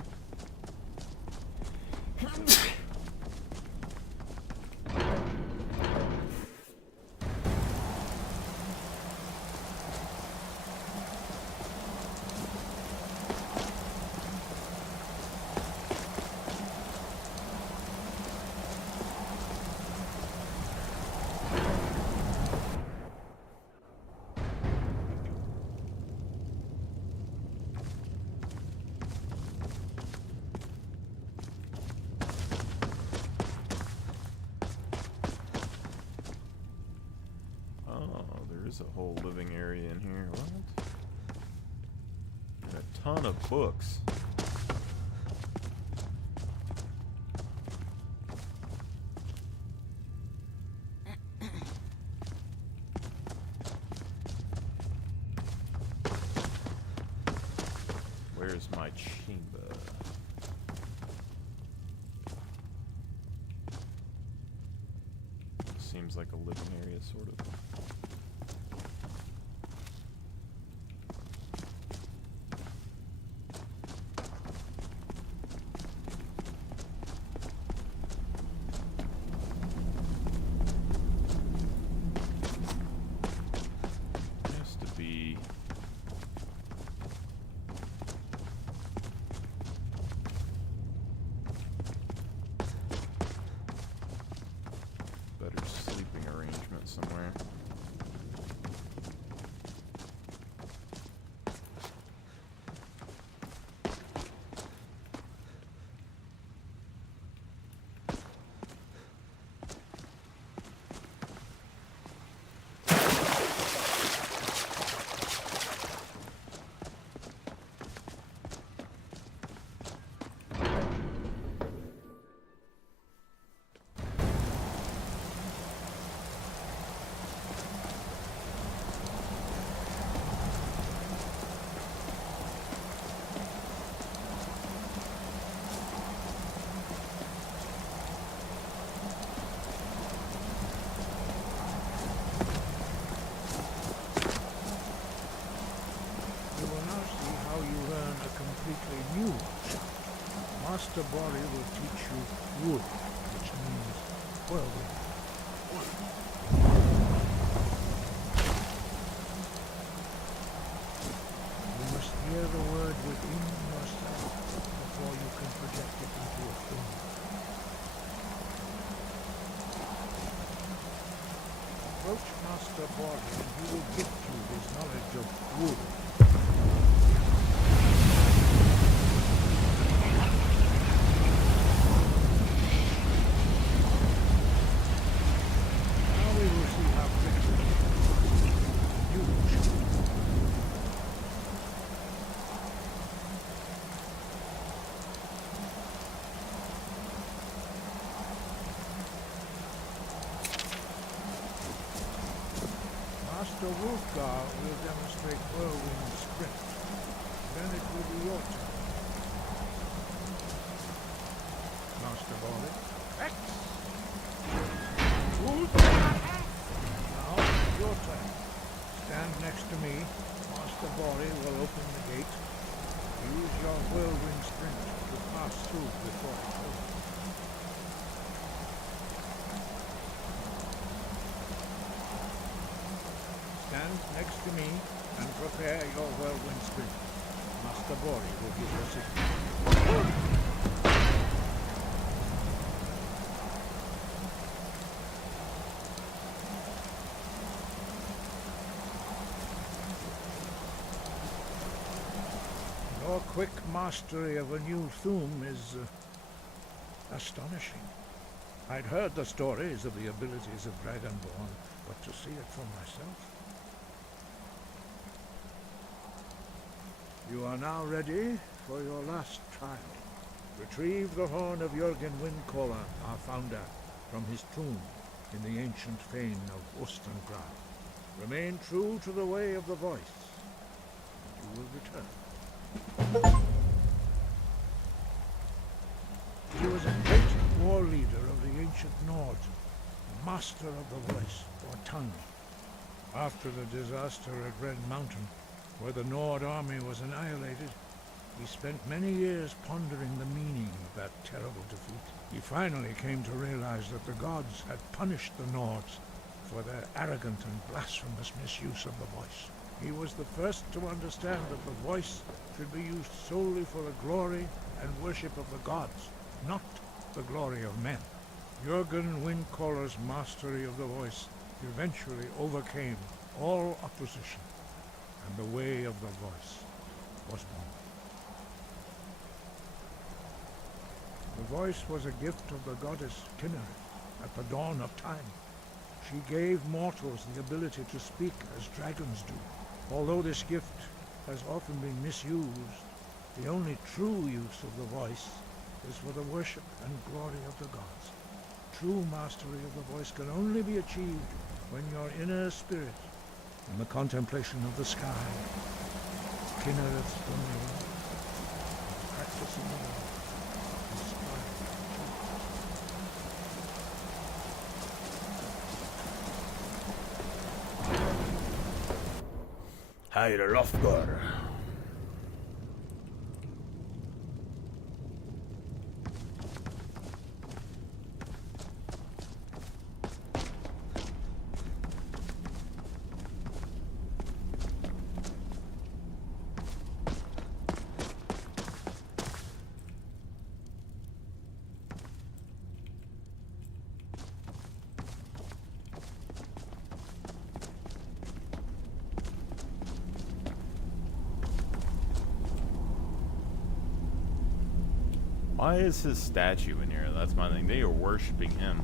There's a whole living area in here. What? A ton of books. Where's my chamber? Seems like a living area, sort of. Better sleeping arrangement somewhere. Master Bori will teach you wood, which means whirlwind. You must hear the word within yourself before you can project it into a thing. Approach Master Bori and he will gift you his knowledge of wood. Now we will see how quickly you shoot. Master Wolfgar will demonstrate whirlwind sprint. Then it will be your turn. Master Bori. X! Now, your turn. Stand next to me. Master Bori will open the gate. Use your whirlwind sprint to pass through before it closes. Stand next to me and prepare your whirlwind sprint. Master Bori will give you a signal. Your quick mastery of a new Thum is astonishing. I'd heard the stories of the abilities of Dragonborn, but to see it for myself. You are now ready for your last trial. Retrieve the horn of Jürgen Windcaller, our founder, from his tomb in the ancient fane of Ostengrad. Remain true to the way of the voice, and you will return. He was a great war leader of the ancient Nord, a master of the voice, or tongue. After the disaster at Red Mountain, where the Nord army was annihilated, he spent many years pondering the meaning of that terrible defeat. He finally came to realize that the gods had punished the Nords for their arrogant and blasphemous misuse of the voice. He was the first to understand that the voice should be used solely for the glory and worship of the gods, not the glory of men. Jürgen Windcaller's mastery of the voice eventually overcame all opposition, and the way of the voice was born. The voice was a gift of the goddess Kinneret at the dawn of time. She gave mortals the ability to speak as dragons do. Although this gift has often been misused, the only true use of the voice is for the worship and glory of the gods. True mastery of the voice can only be achieved when your inner spirit, in the contemplation of the sky, Kinneret's domain, practicing the law, inspired. Heil Lofgor. Why is his statue in here? That's my thing. They are worshiping him.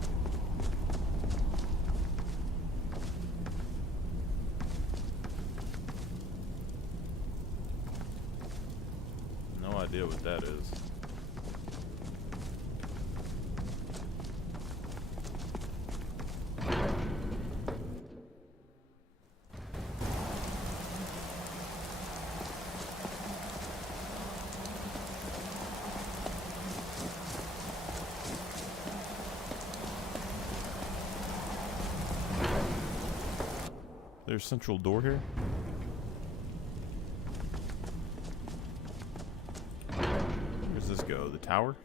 No idea what that is. There's a central door here. Where does this go? The tower?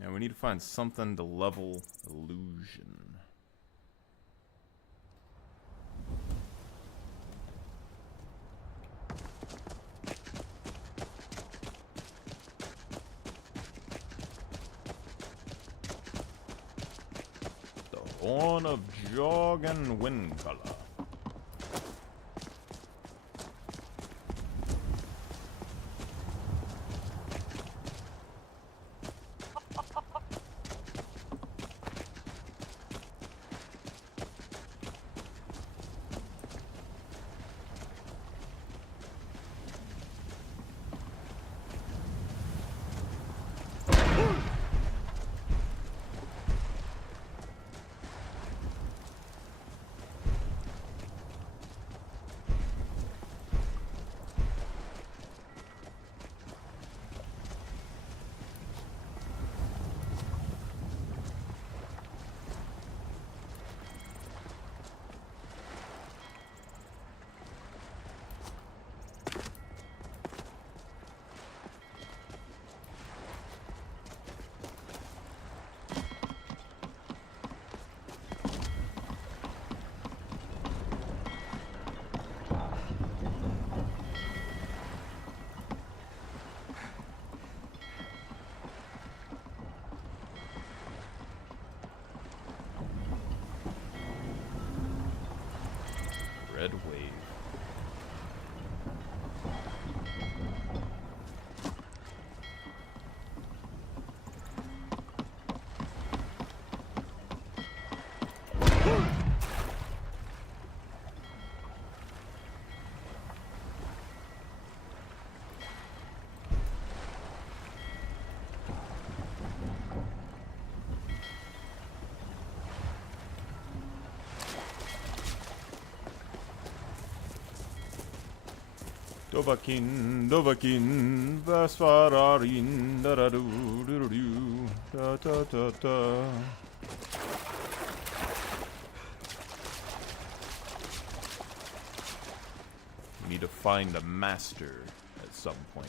Now we need to find something to level illusion. The Horn of Jorgen Windcolor. Red wave. Dovakin, Vasfararin, da da do do do da da da da. We need to find a master at some point.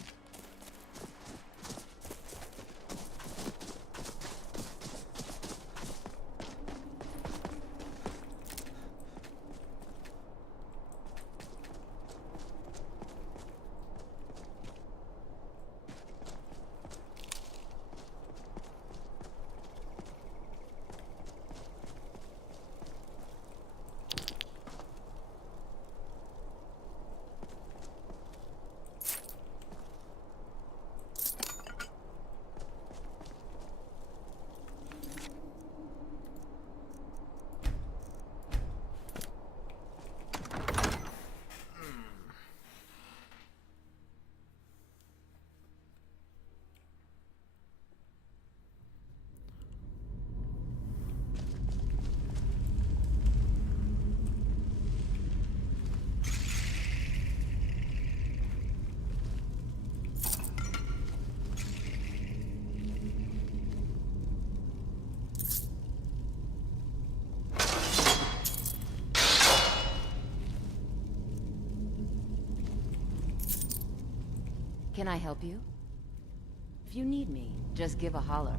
Can I help you? If you need me, just give a holler.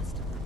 last of them.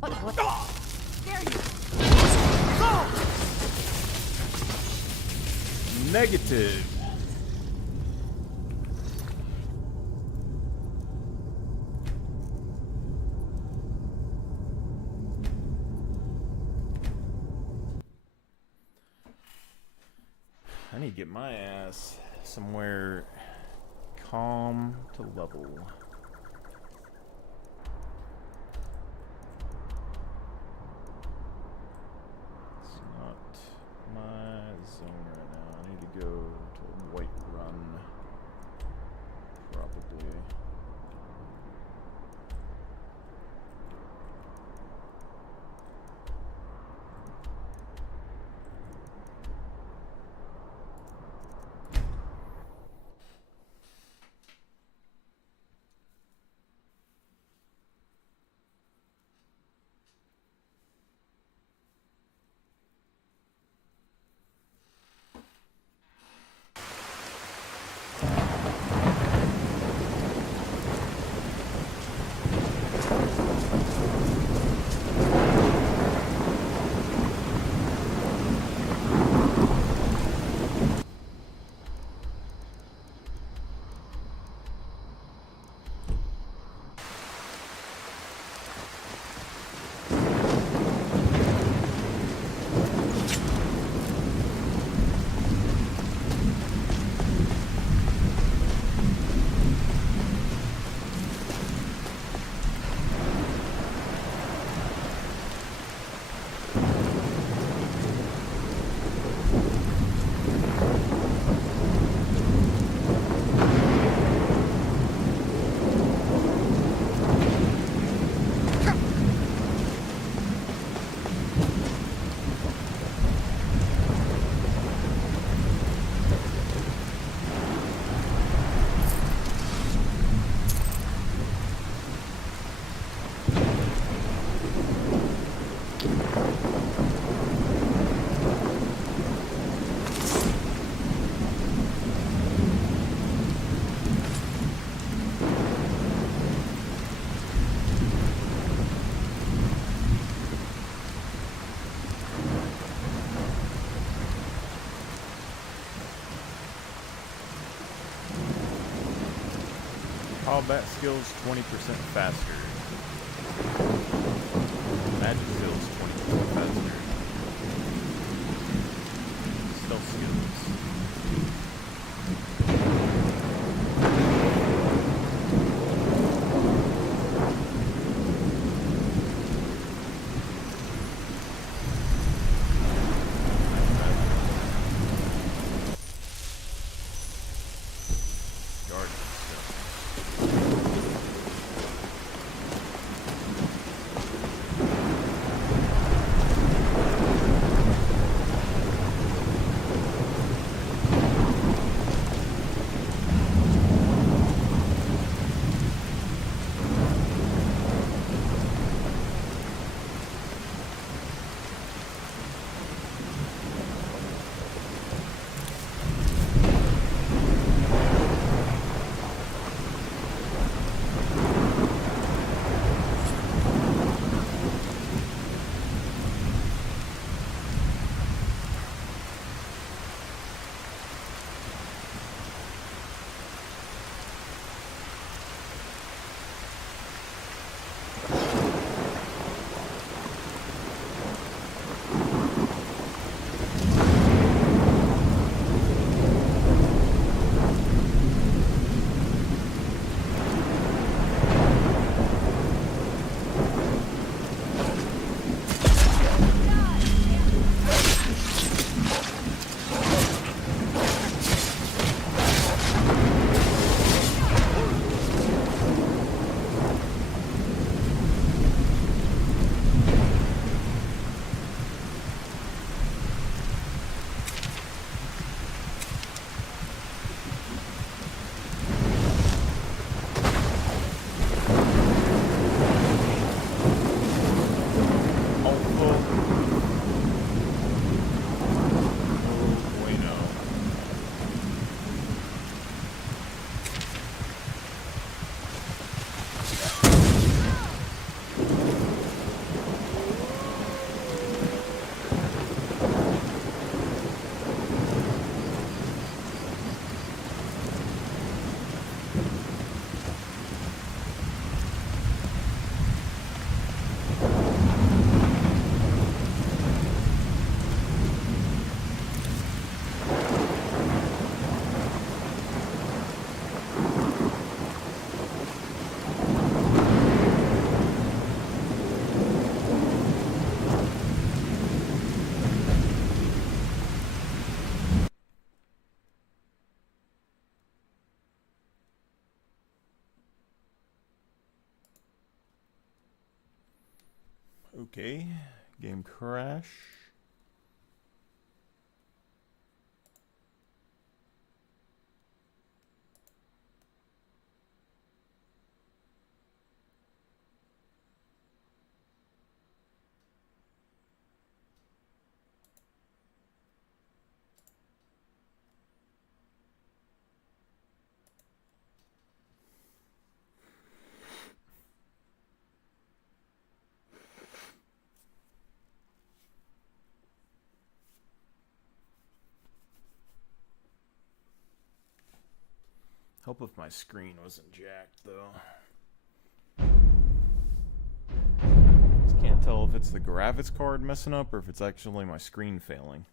What? There you go! Negative. I need to get my ass somewhere calm to level. It's not my zone right now. I need to go to White Run, probably. Combat skills 20% faster. Magic skills 20% faster. Stealth skills. Okay, game crash. Help if my screen wasn't jacked, though. Just can't tell if it's the graphics card messing up or if it's actually my screen failing.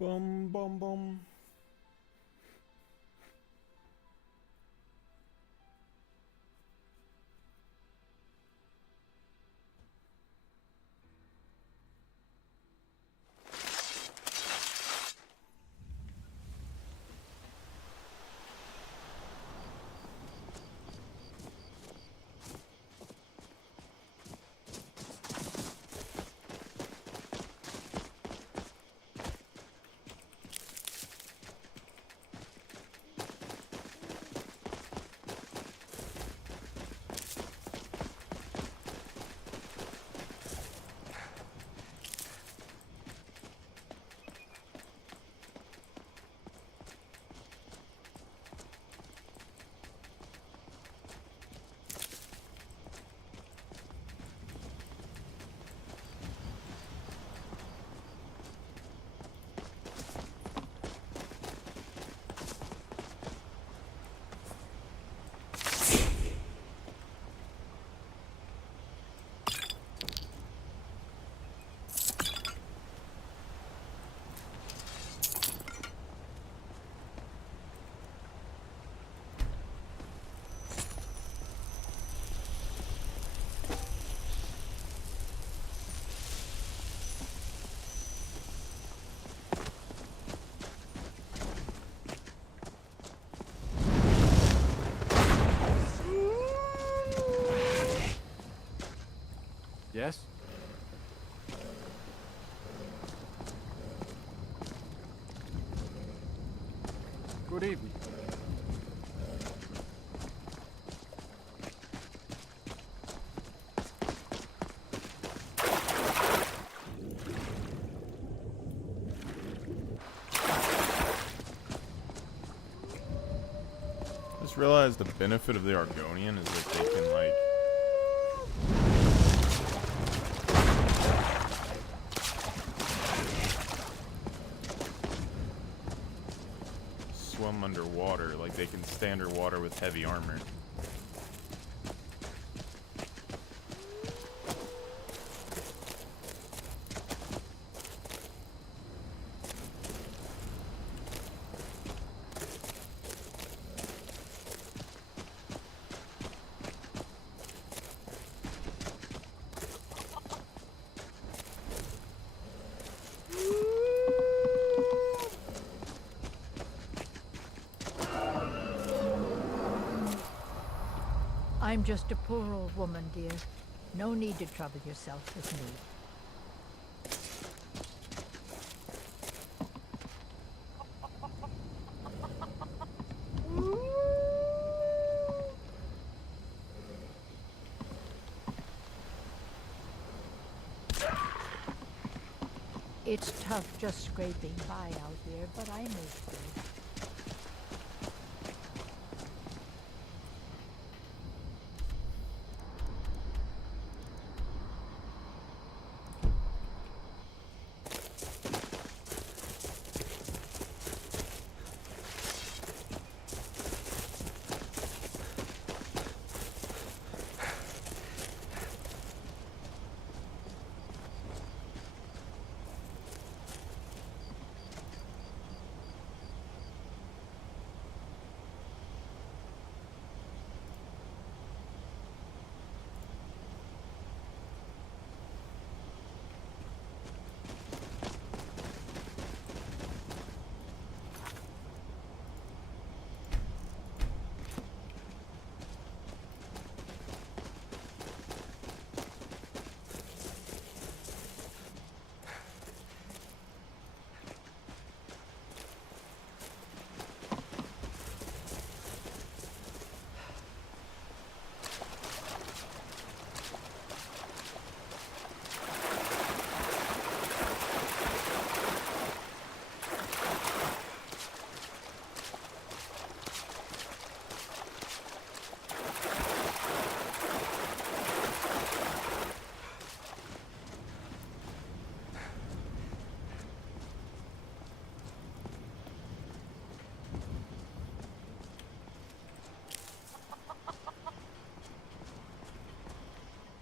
Bum bum bum. Yes? Good evening. I just realized the benefit of the Argonian is that they can, like, swim underwater, like they can stay underwater with heavy armor. I'm just a poor old woman, dear. No need to trouble yourself with me. It's tough just scraping by out here, but I make do.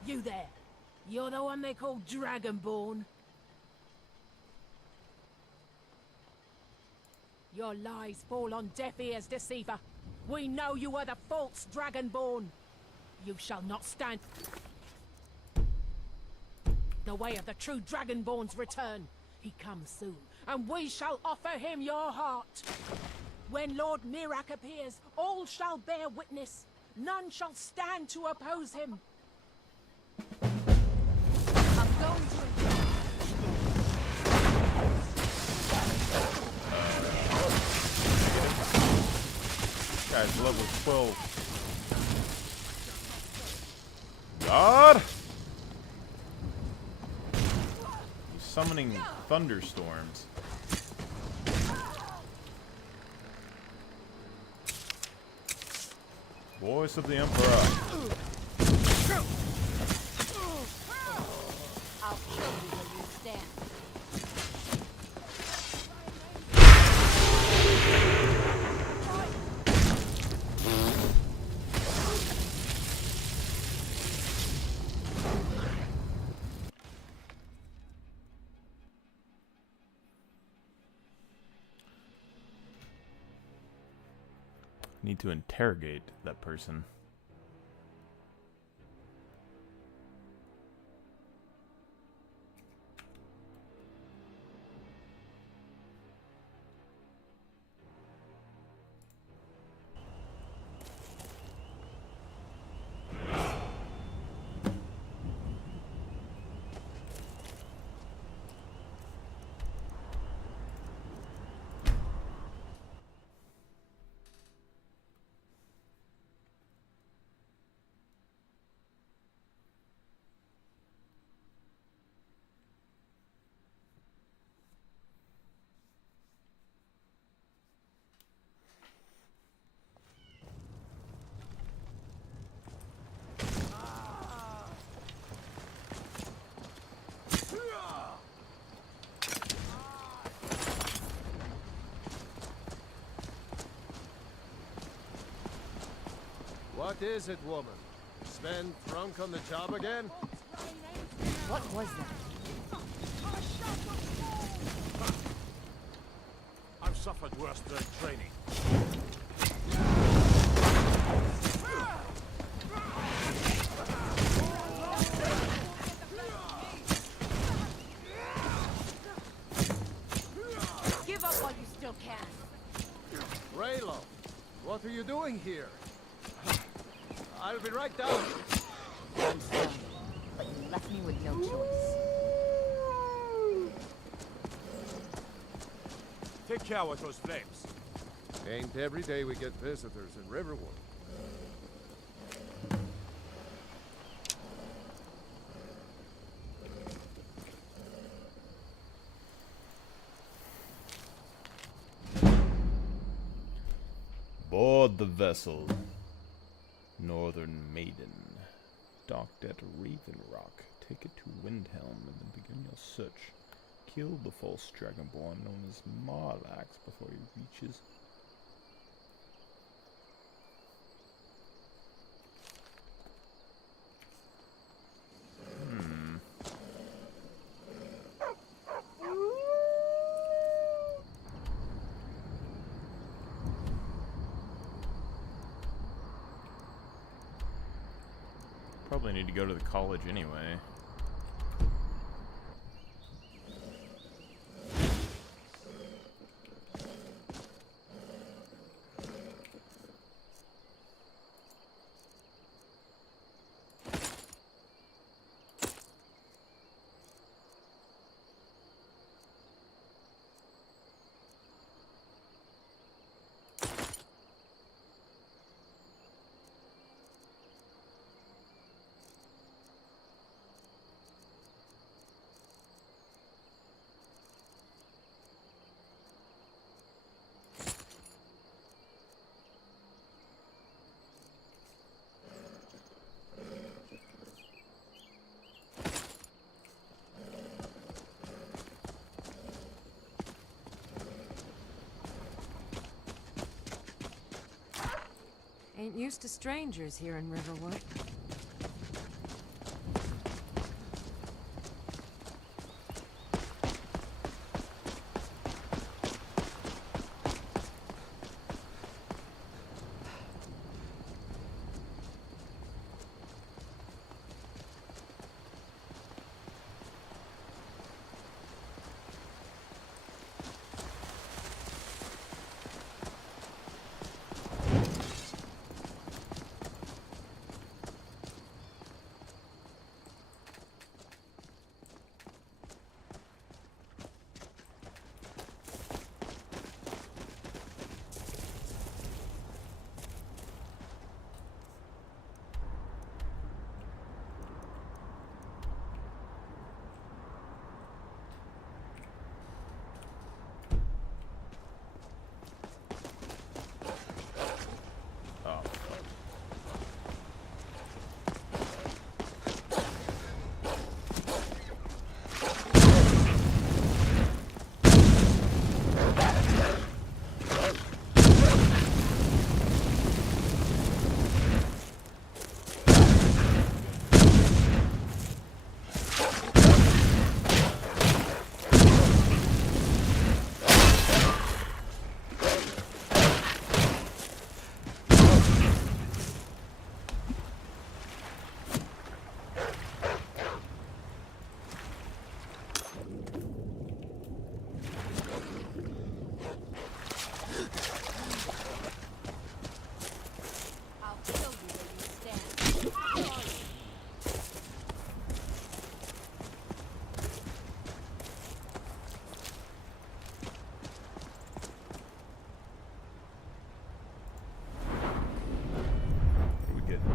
You there. You're the one they call Dragonborn. Your lies fall on deaf ears, deceiver. We know you are the false Dragonborn. You shall not stand the way of the true Dragonborn's return. He comes soon, and we shall offer him your heart. When Lord Mirak appears, all shall bear witness. None shall stand to oppose him. I'm going to... Guy's level 12. God! He's summoning thunderstorms. Voice of the Emperor. I'll kill you where you stand. Need to interrogate that person. What is it, woman? Sven drunk on the job again? What was that? I've suffered worse during training. Give up while you still can. Raylo, what are you doing here? I'll be right down. I'm sorry, but you left me with no choice. Take care with those flames. Ain't every day we get visitors in Riverwood. Board the vessel. Northern Maiden. Docked at Raven Rock. Take it to Windhelm and then begin your search. Kill the false dragonborn known as Marlax before he reaches. Probably need to go to the college anyway. Ain't used to strangers here in Riverwood.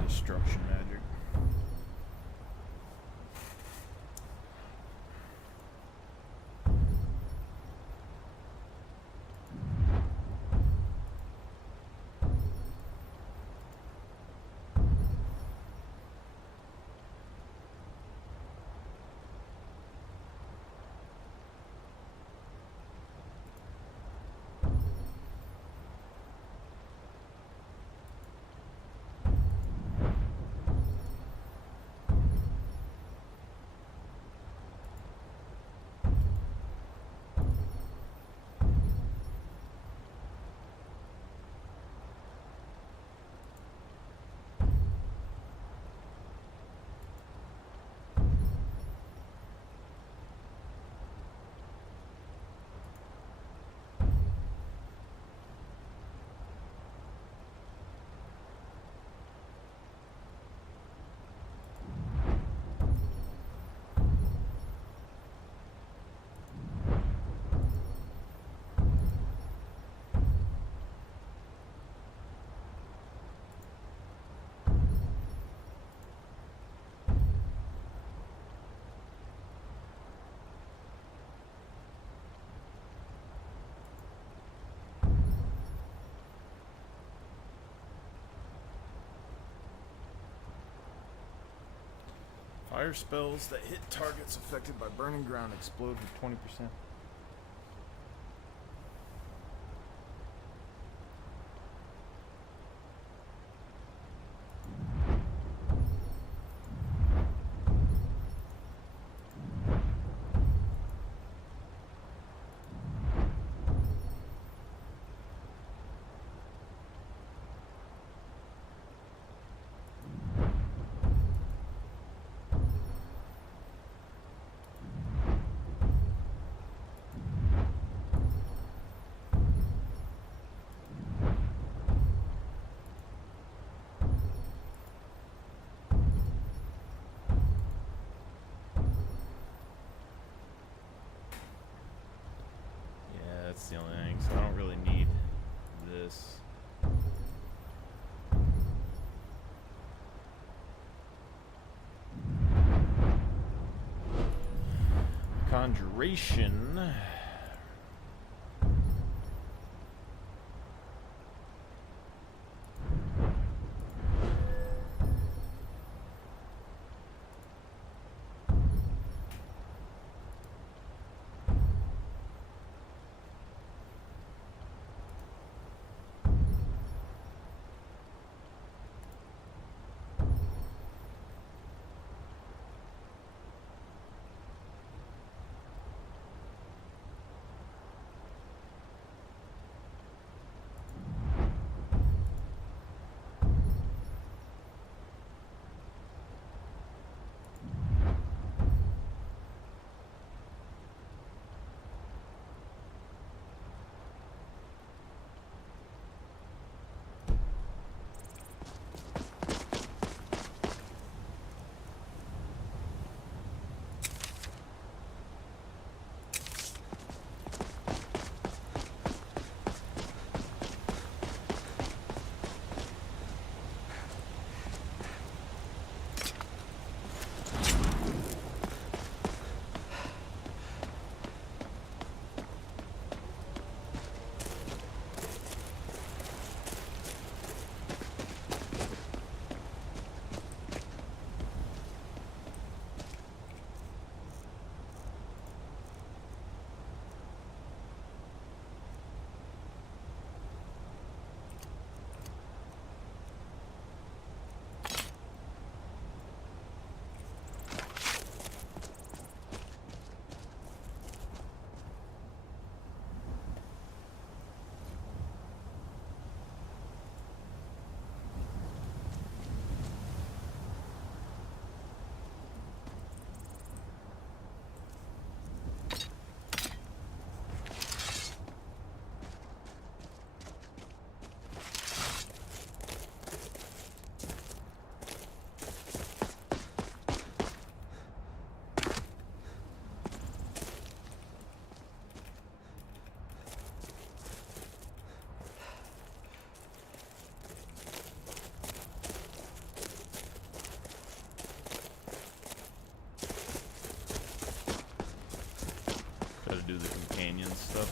Destruction magic. Fire spells that hit targets affected by burning ground explode with 20%. That's the only thing, so I don't really need this. Conjuration. Do the companion stuff.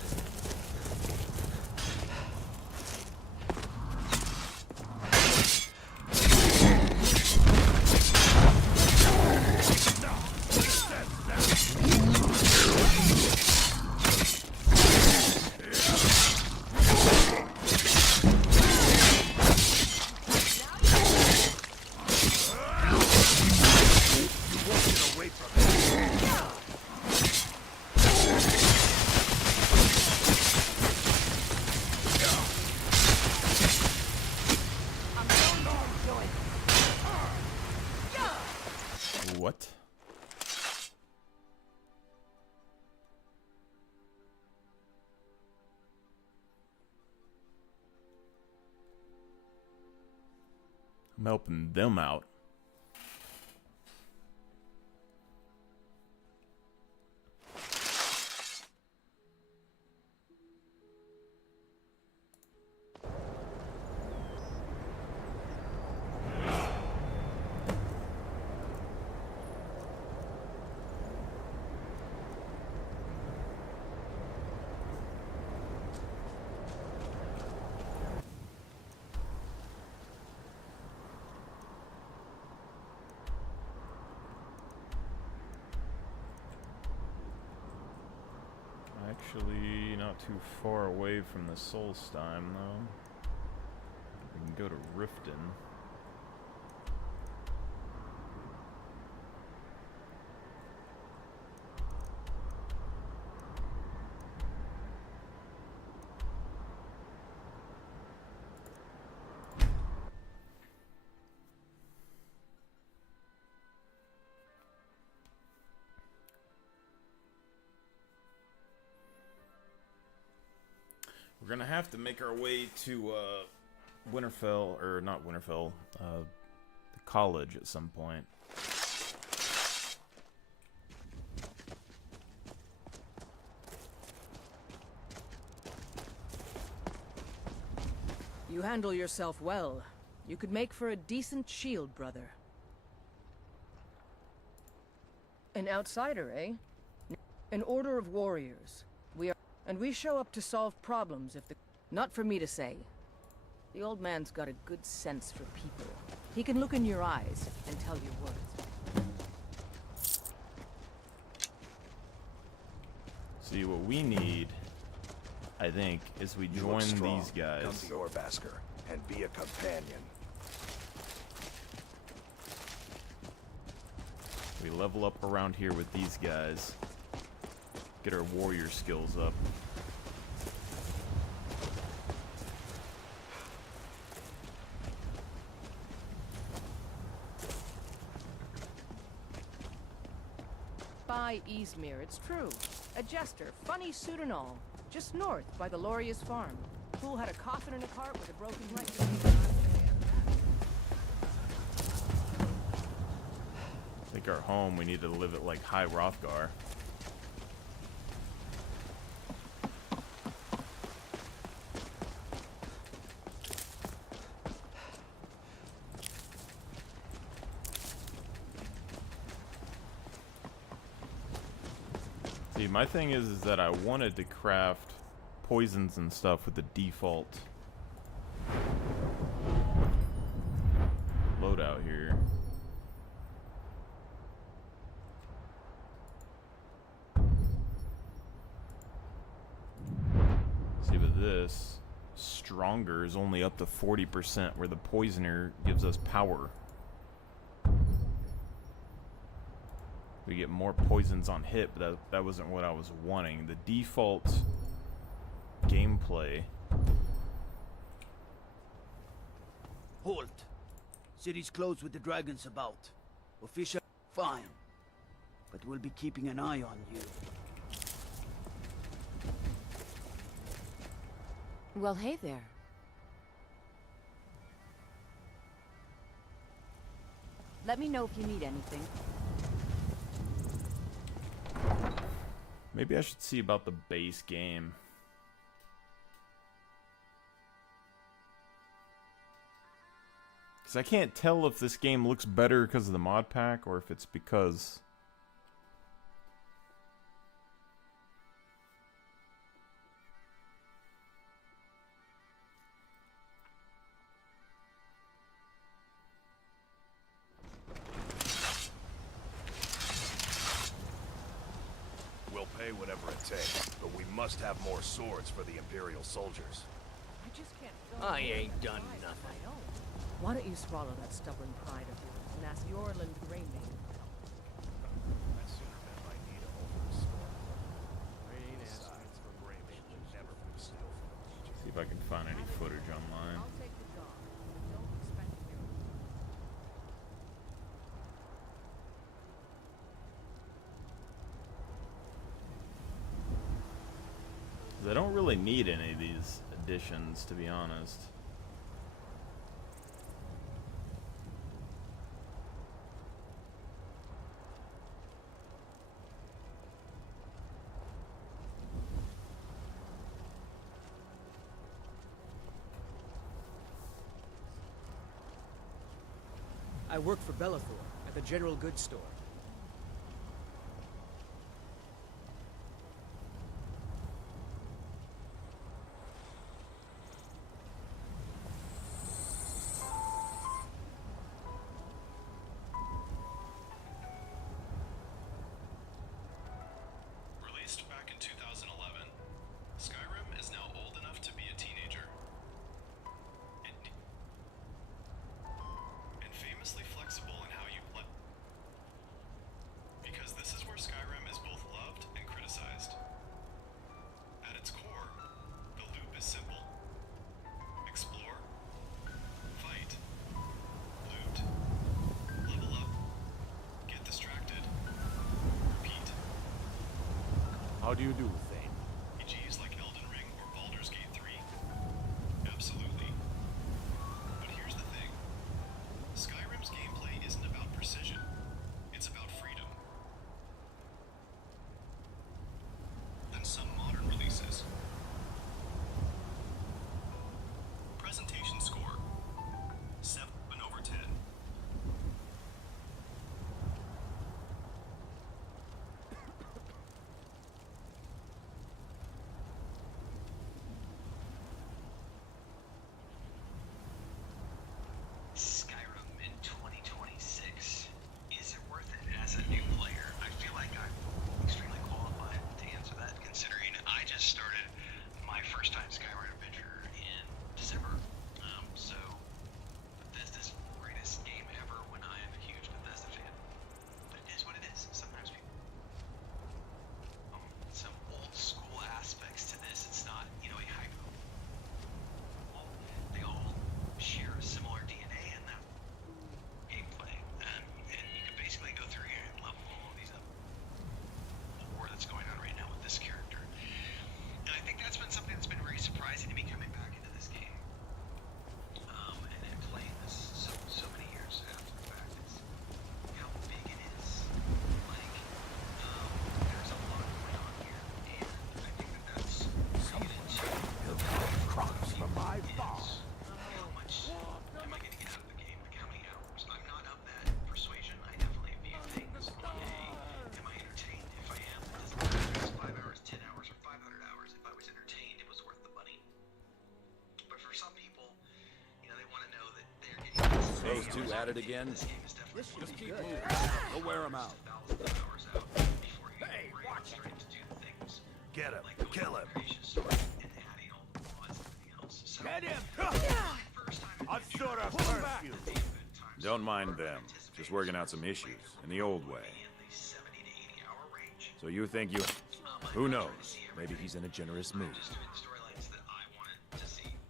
What? I'm helping them out. actually not too far away from the Solstheim, though. We can go to Riften. We're gonna have to make our way to Winterfell, or not Winterfell, the college at some point. You handle yourself well. You could make for a decent shield, brother. An outsider, eh? An order of warriors. And we show up to solve problems if the... Not for me to say. The old man's got a good sense for people. He can look in your eyes and tell your words. See, what we need, I think, is we join these guys. Come to Orbasker and be a companion. We level up around here with these guys. Get our warrior skills up. By Eastmere, it's true. A jester, funny suit and all. Just north by the Lauria's farm. Fool had a coffin in a cart with a broken leg. I think our home, we need to live it like High Hrothgar. See, my thing is that I wanted to craft poisons and stuff with the default loadout here. See, but this stronger is only up to 40%, where the poisoner gives us power. We get more poisons on hit, but that wasn't what I was wanting. The default gameplay. Halt. City's closed with the dragons about. Official, fine. But we'll be keeping an eye on you. Well, hey there. Let me know if you need anything. Maybe I should see about the base game. Because I can't tell if this game looks better because of the mod pack or if it's because... We'll pay whatever it takes, but we must have more swords for the Imperial soldiers. I just can't... I ain't done nothing. Why don't you swallow that stubborn pride of yours and ask Yorland Greymaid for help? That sooner meant I need a over the storm. Besides, Greymaid would never be still for the Legion. See if I can find any footage online. I'll take the job. Don't expect miracles. I don't really need any of these additions, to be honest. I work for Bellathor at the General Goods Store. Released back in 2011, How do you do, Thane? RPGs like Elden Ring or Baldur's Gate 3? Absolutely. But here's the thing. Skyrim's gameplay isn't about precision. It's about freedom. Than some modern releases. Presentation score 7/10. Skyrim in 2026. Is it worth it as a new player? I feel like I'm extremely qualified to answer that, considering I just started my first time Skyward adventure in December. So Bethesda's greatest game ever when I am a huge Bethesda fan. But it is what it is. Sometimes people some old school aspects to this. It's not, a hyper. They all share a similar DNA in that gameplay, and you can basically go through here and level all of these up. The war that's going on right now with this character, and I think that's been something that's been very surprising to me coming back into this game, and playing this so many years after the fact. It's how big it is. Like, there's a lot going on here, and I think that's Crocs for my boss. how much am I going to get out of the game? Like, how many hours? I'm not of that persuasion. I definitely view things on am I entertained? If I am, it doesn't matter if it's 5 hours, 10 hours, or 500 hours. If I was entertained, it was worth the money. But for some people, they want to know that they're getting Those two at it again? This game is definitely Just keep moving. Go wear them out. hours out before you get ready straight to do the things. Get him. Like going Kill through him. the creation story and adding all the mods and everything else. So, Get him! first time I thought I cursed you. Don't mind them. Just working out some issues in the old way. So you think you... Who knows? Maybe he's in a generous mood.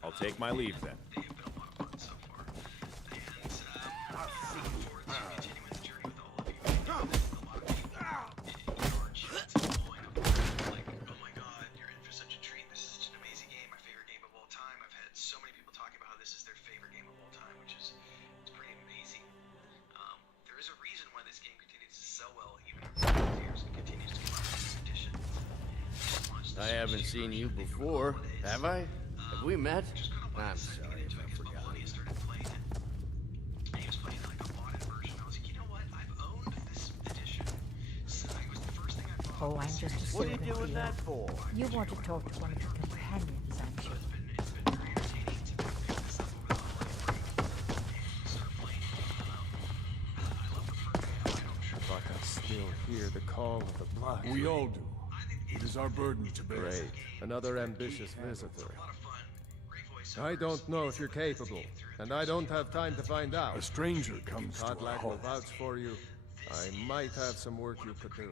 I'll take my leave then. So many people talking about how this is their favorite game of all time, which is it's pretty amazing. There is a reason why this game continues to sell well even after 5 years and continues to come out with new editions. I haven't seen you before, have I? Have we met? I'm sorry if I forgot. He was playing like a modded version. I was like, you know what? I've owned this edition. So it was the first thing I bought. Oh, I'm just a What are you servant doing here. that for? You want to talk to one of your companions, I'm sure. But I still hear the call of the blood. We all do. It is our burden to bear. Great. Another ambitious visitor. I don't know if you're capable, and I don't have time to find out. A stranger comes to our Kodlak will home. vouch for you. I might have some work you could do.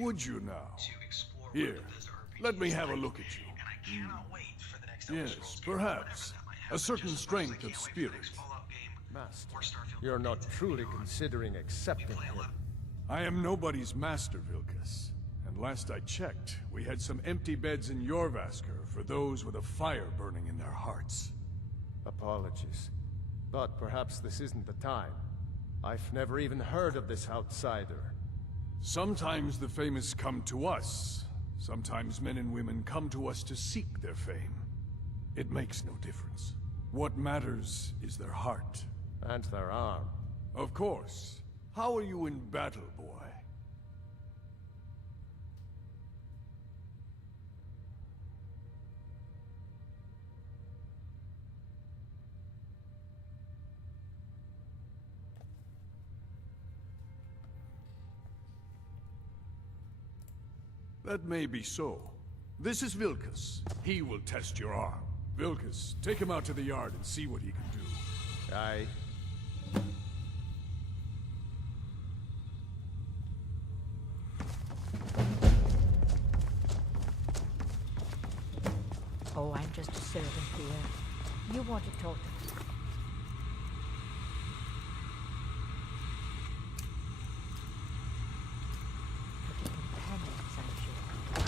Would you now? Here, let me have a look at you. Yes, perhaps. A certain strength of spirit. Master, you're not truly considering accepting him. I am nobody's master, Vilkas. And last I checked, we had some empty beds in Jorvaskr for those with a fire burning in their hearts. Apologies. But perhaps this isn't the time. I've never even heard of this outsider. Sometimes the famous come to us. Sometimes men and women come to us to seek their fame. It makes no difference. What matters is their heart. And their arm. Of course. How are you in battle, boy? That may be so. This is Vilkas. He will test your arm. Vilkas, take him out to the yard and see what he can do. Aye. Oh, I'm just a servant here. You want to talk to your companions, I'm sure.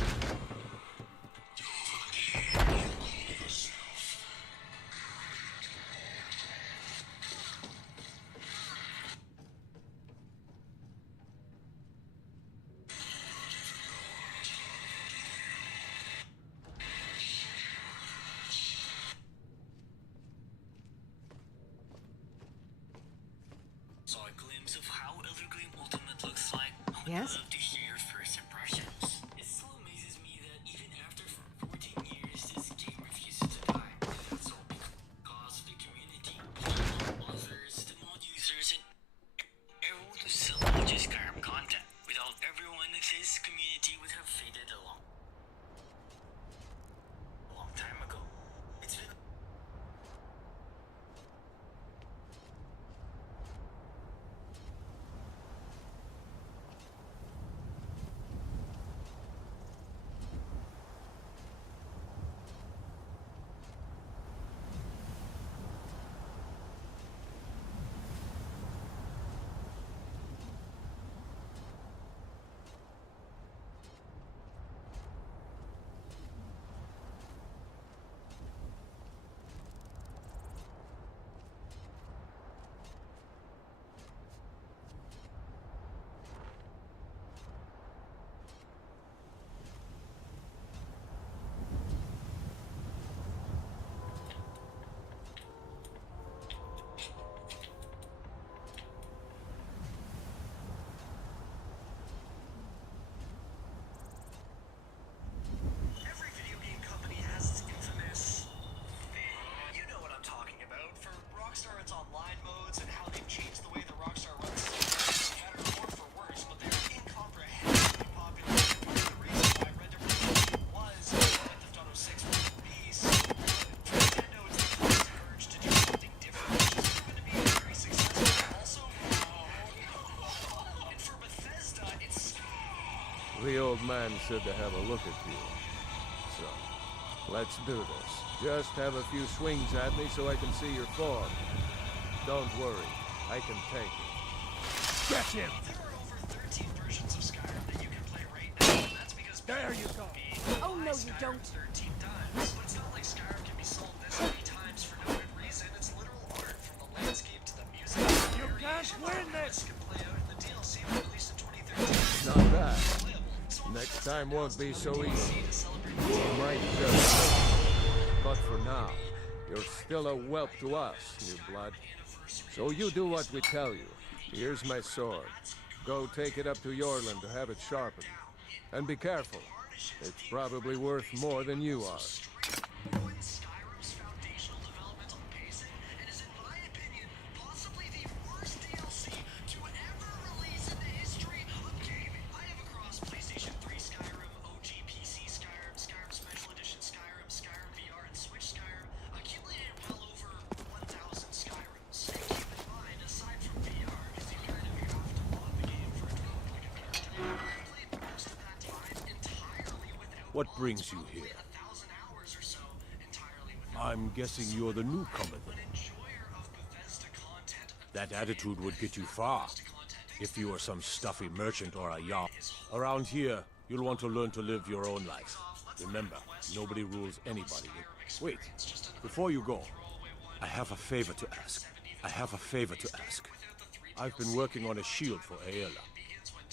guess. Love to hear your first impressions. It still amazes me that even after 14 years, this game refuses to die. That's all because of the community. The authors, the mod users, and everyone who still watches Skyrim content. Without everyone, this community would have faded a long time ago. It's been Every video game company has its infamous thing. You know what I'm talking about. For Rockstar, it's online modes and how they've changed the way the Rockstar runs for better or for worse, but they're incomprehensibly popular. The reason why Red Dead Redemption was Grand Theft Auto 6 was a piece. For Nintendo, it's the constant urge to do something different, which has proven to be very successful. Also, and for Bethesda, it's The old man said to have a look at you. So, let's do this. Just have a few swings at me so I can see your form. Don't worry, I can take it. Get him! There are over 13 versions of Skyrim that you can play right now, and that's because There you go. Oh, no, you don't. 13 times. But it's not like Skyrim can be sold this many times for no good reason. It's literal art, from the landscape to the music. You can't win this! Can play out in the DLC released in 2013. Not bad. Next time won't be so easy. You might just... But for now, you're still a whelp to us, new blood. So you do what we tell you. Here's my sword. Go take it up to Yorland to have it sharpened. And be careful. It's probably worth more than you are. Skyrim's foundational developmental pacing, and is, in my opinion, possibly the worst DLC to ever release in the history of gaming. I have across PlayStation 3 Skyrim, OG PC Skyrim, Skyrim Special Edition Skyrim, Skyrim VR, and Switch Skyrim, accumulated well over 1,000 Skyrims. And keep in mind, aside from VR, because you kind of have to mod the game for it to look like a better time, I played most of that time entirely without What brings you here? 1,000 hours or so entirely without I'm guessing you're the newcomer then. enjoyer of Bethesda content. That attitude would get you far. If you are some stuffy merchant or a yacht. Around here, you'll want to learn to live your own life. Remember, nobody rules anybody. Wait, before you go, I have a favor to ask. I've been working on a shield for Aela.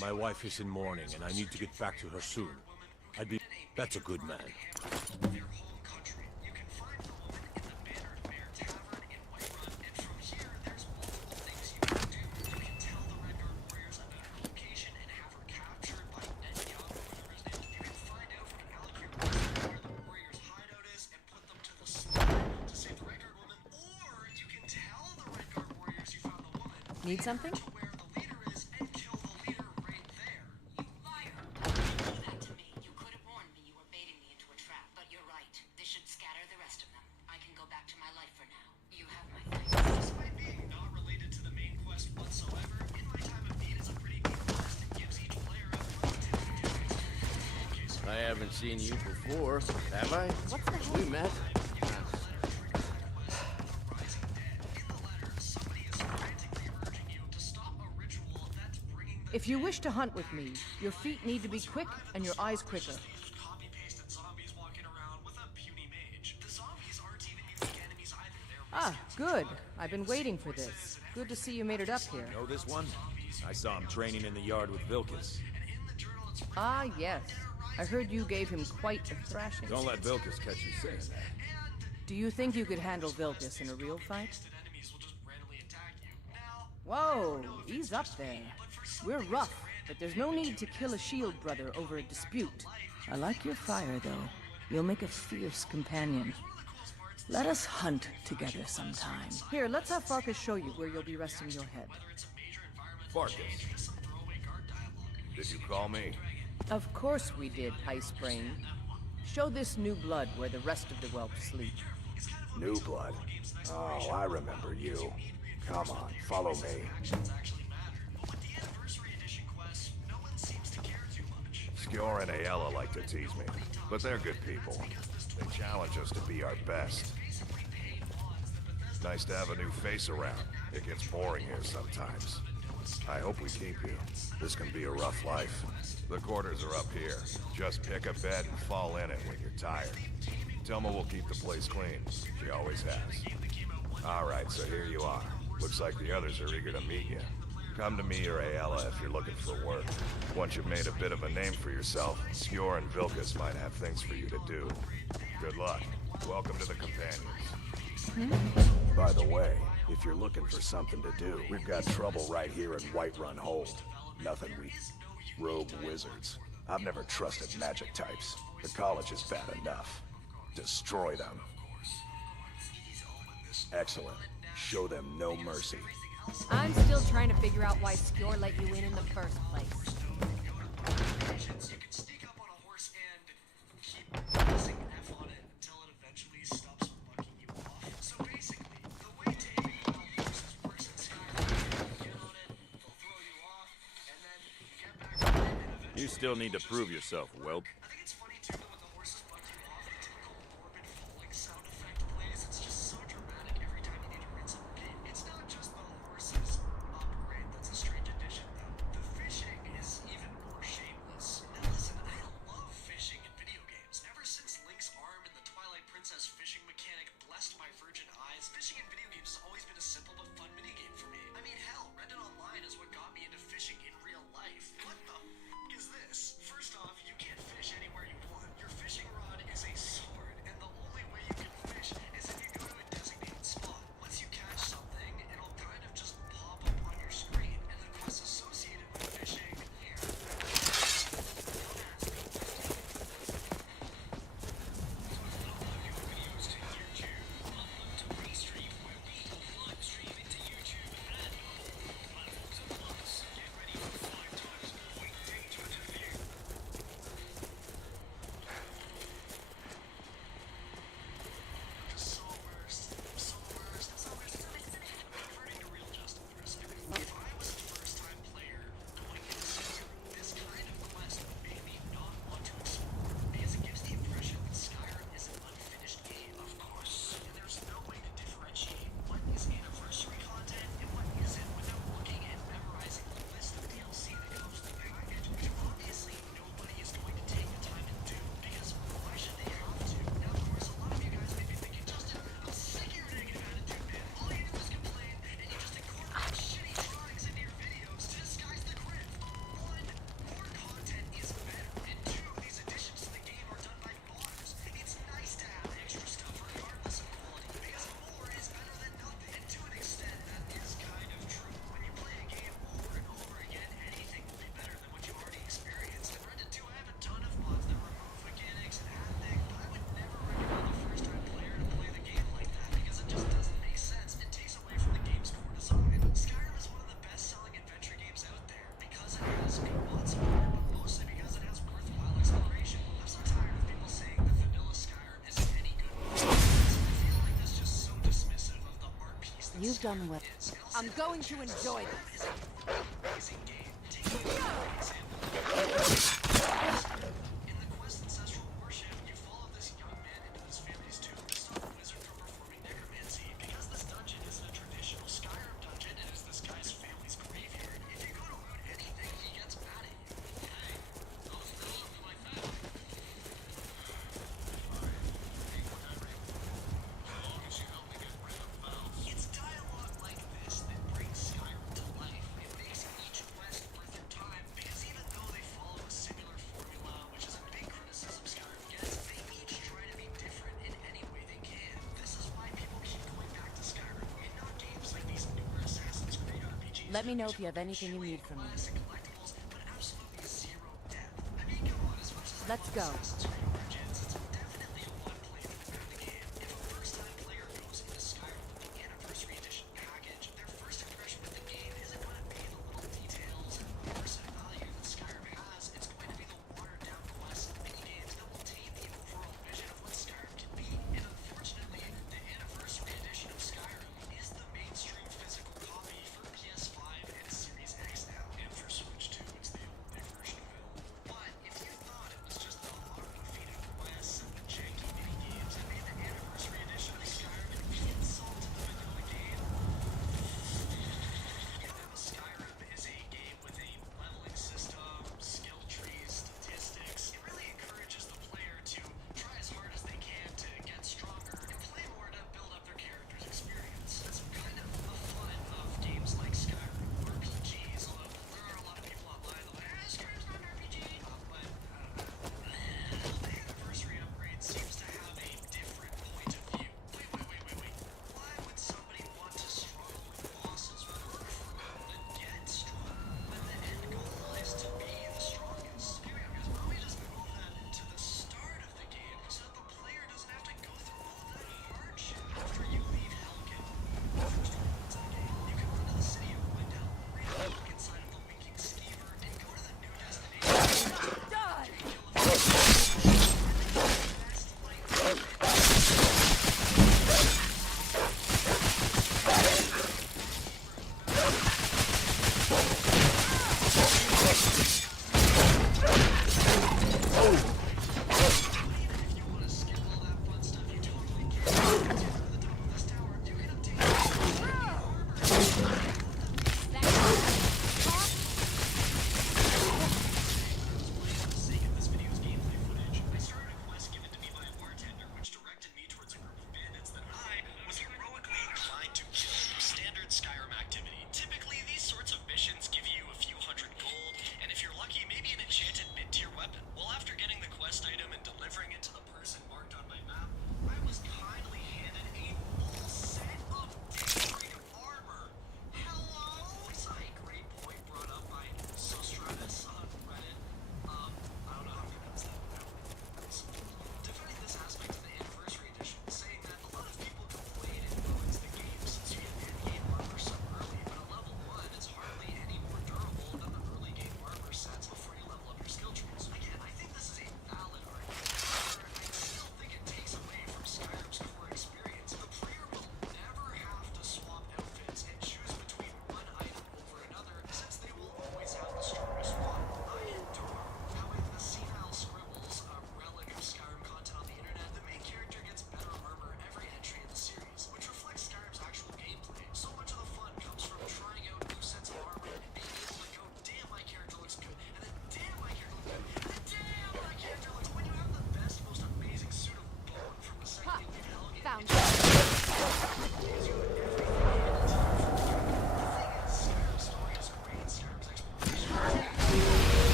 My wife is in mourning, and I need to get back to her soon. That's a good man. Their home country. You can find the woman in the Bannered Mare Tavern in Whiterun, and from here, there's multiple things you can do. You can tell the Redguard warriors about her location and have her captured by Ned Young, or whatever his name is. You can find out from Alec your where the warriors' hideout is and put them to the slaughter to save the Redguard woman, or you can tell the Redguard warriors you found the woman. Need something? To where the leader is and kill the leader right there. Liar! You do that to me. You could have warned me you were baiting me into a trap, but you're right. This should scatter the rest of them. I can go back to my life for now. You have my thanks. Despite being not related to the main quest whatsoever, In My Time of Need is a pretty good quest that gives each player a productivity experience. I haven't seen you before, have I? What's the hell? We met. If you wish to hunt with me, your feet need to be quick and your eyes quicker. Copy-pasted zombies walking around with a puny mage. The zombies aren't even unique enemies either. They're Ah, good. I've been waiting for this. Good to see you made it up here. Know this one? I saw him training in the yard with Vilkas. Ah, yes. I heard you gave him quite a thrashing. Don't let Vilkas catch you saying that. Do you think you could handle Vilkas in a real fight? Whoa, ease up there. We're rough, but there's no need to kill a shield brother over a dispute. I like your fire, though. You'll make a fierce companion. Let us hunt together sometime. Here, let's have Farkas show you where you'll be resting your head. Farkas. Did you call me? Of course we did, Ice Brain. Show this new blood where the rest of the whelps sleep. New blood? Oh, I remember you. Come on, follow me. Skjor and Ayala like to tease me, but they're good people. They challenge us to be our best. Nice to have a new face around. It gets boring here sometimes. I hope we keep you. This can be a rough life. The quarters are up here. Just pick a bed and fall in it when you're tired. Telma will keep the place clean. She always has. Alright, so here you are. Looks like the others are eager to meet you. Come to me or Ayala if you're looking for work. Once you've made a bit of a name for yourself, Skjor and Vilkas might have things for you to do. Good luck. Welcome to the Companions. By the way, if you're looking for something to do, we've got trouble right here in Whiterun Hold. Nothing we... rogue wizards. I've never trusted magic types. The college is bad enough. Destroy them. Excellent. Show them no mercy. I'm still trying to figure out why Skjor let you in the first place. You still need to prove yourself, whelp. You've done well. I'm going to enjoy this. Let me know if you have anything you need from me. Let's go.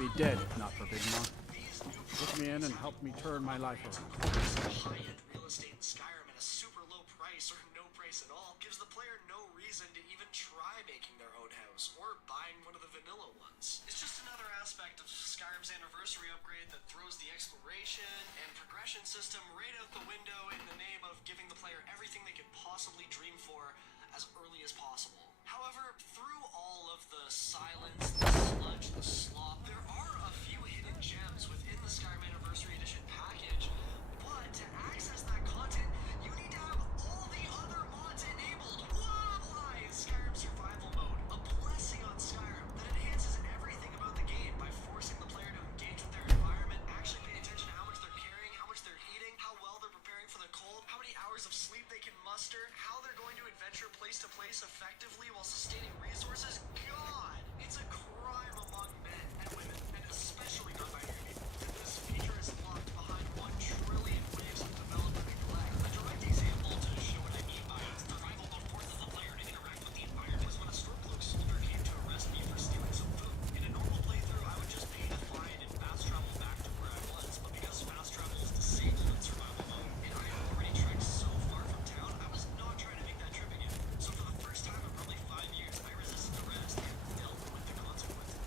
Be dead if not for Big Mom. Put me in and help me turn my life around. High-end real estate in Skyrim at a super low price or no price at all gives the player no reason to even try making their own house or buying one of the vanilla ones. It's just another aspect of Skyrim's anniversary upgrade that throws the exploration and progression system right out the window in the name of giving the player everything they could possibly dream for as early as possible. However, the silence, the sludge, the slop. There are a few hidden gems within the Skyrim Anniversary Edition package, but to access that content, you need to have all the other mods enabled. Why is Skyrim Survival Mode a blessing on Skyrim that enhances everything about the game by forcing the player to engage with their environment, actually pay attention to how much they're carrying, how much they're eating, how well they're preparing for the cold, how many hours of sleep they can muster, how they're going to adventure place to place effectively while sustaining resources. God, it's a crime among men and women, and especially non-binary people, that this feature is locked behind 1 trillion waves of developer neglect. A direct example to show what I mean by survival mode forces the player to interact with the environment was when a Stormcloak soldier came to arrest me for stealing some food. In a normal playthrough, I would just pay the fine and fast travel back to where I was, but because fast travel is disabled in survival mode, and I had already trekked so far from town, I was not trying to make that trip again. So for the first time in probably 5 years, I resisted arrest and dealt with the consequences.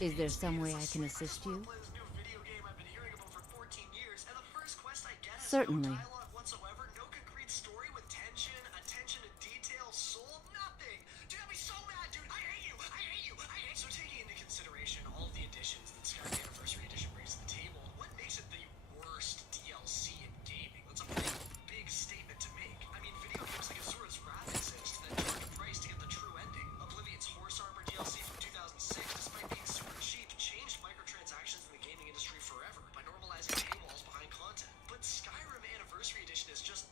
Is there some way I can assist you? Certainly. So taking into consideration all the additions that Skyrim Anniversary Edition brings to the table, what makes it the worst DLC in gaming? That's a pretty big statement to make. I mean, video games like Azura's Wrath exist that charge a price to get the true ending. Oblivion's Horse Armor DLC from 2006, despite being super cheap, changed microtransactions in the gaming industry forever by normalizing paywalls behind content. But Skyrim Anniversary Edition is just...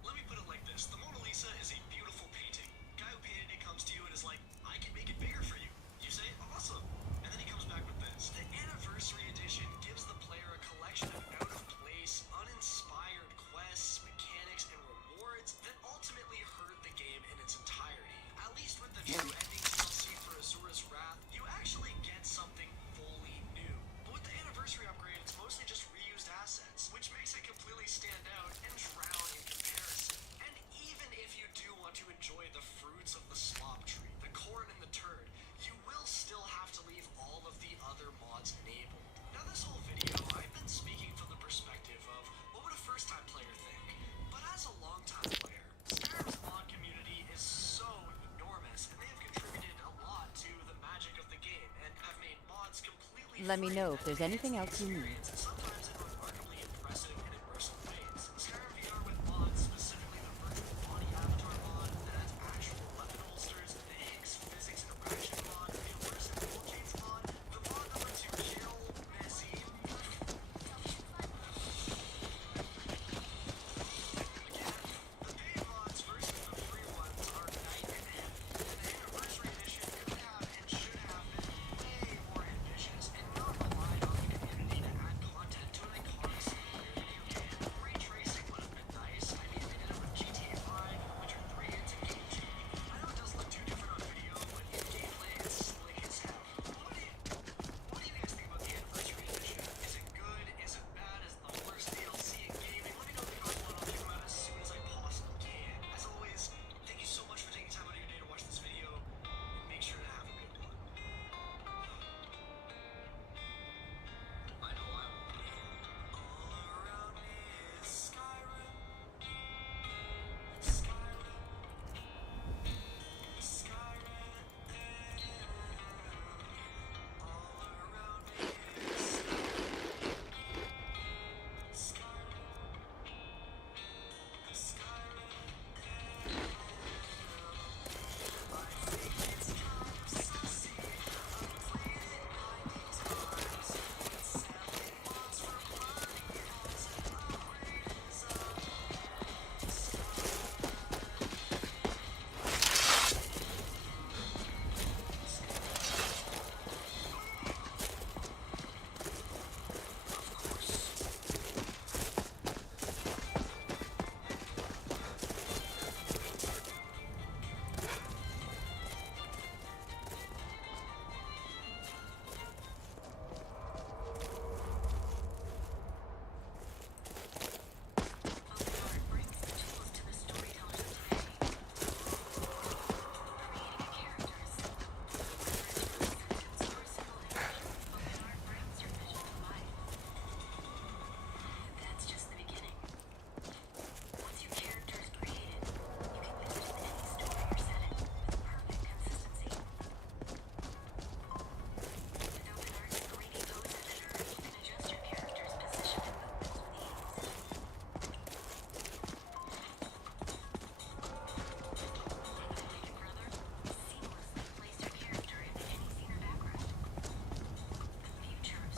Let me put it like this. The Mona Lisa is a beautiful painting. Guy who painted it comes to you and is like, I can make it bigger for you. You say, awesome. And then he comes back with this. The Anniversary Edition gives the player a collection of out-of-place, uninspired quests, mechanics, and rewards that ultimately hurt the game in its entirety. At least with the true ending DLC for Azura's Wrath, you actually get something fully new. But with the Anniversary upgrade, it's mostly just reused assets, which makes it completely stand out and drown in comparison. And even if you do want to enjoy the fruits of the slop tree, the corn and the turd, you will still have to leave all of the other mods enabled. Now this whole video, I've been speaking from the perspective of what would a first-time player think? But as a long-time player, Skyrim's mod community is so enormous, and they have contributed a lot to the magic of the game, and have made mods completely Let me free know that if there's anything else you need. experience, sometimes in remarkably impressive and immersive ways. Skyrim VR with mods, specifically the virtual body avatar mod that adds actual weapon holsters, the Higgs physics interaction mod, the immersive wall chains mod, the mod that lets you kill messy. Again, the paid mods versus the free ones are night and day. And the Anniversary Edition could have and should have been way more ambitious and not relied on the community to add content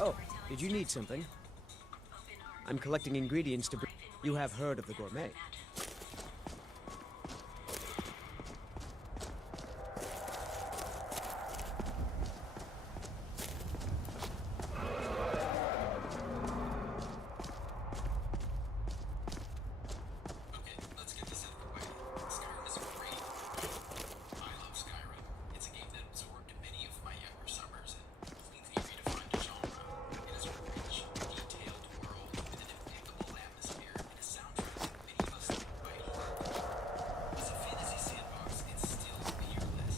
Oh, did you need something? I'm collecting ingredients to bring... You have heard of the gourmet. Okay, let's get this out of the way. Skyrim is a great game. I love Skyrim. It's a game that absorbed many of my younger summers and completely redefined a genre. It is a rich, detailed world with an impeccable atmosphere and a soundtrack that many of us think by heart. As a fantasy sandbox, it's still peerless.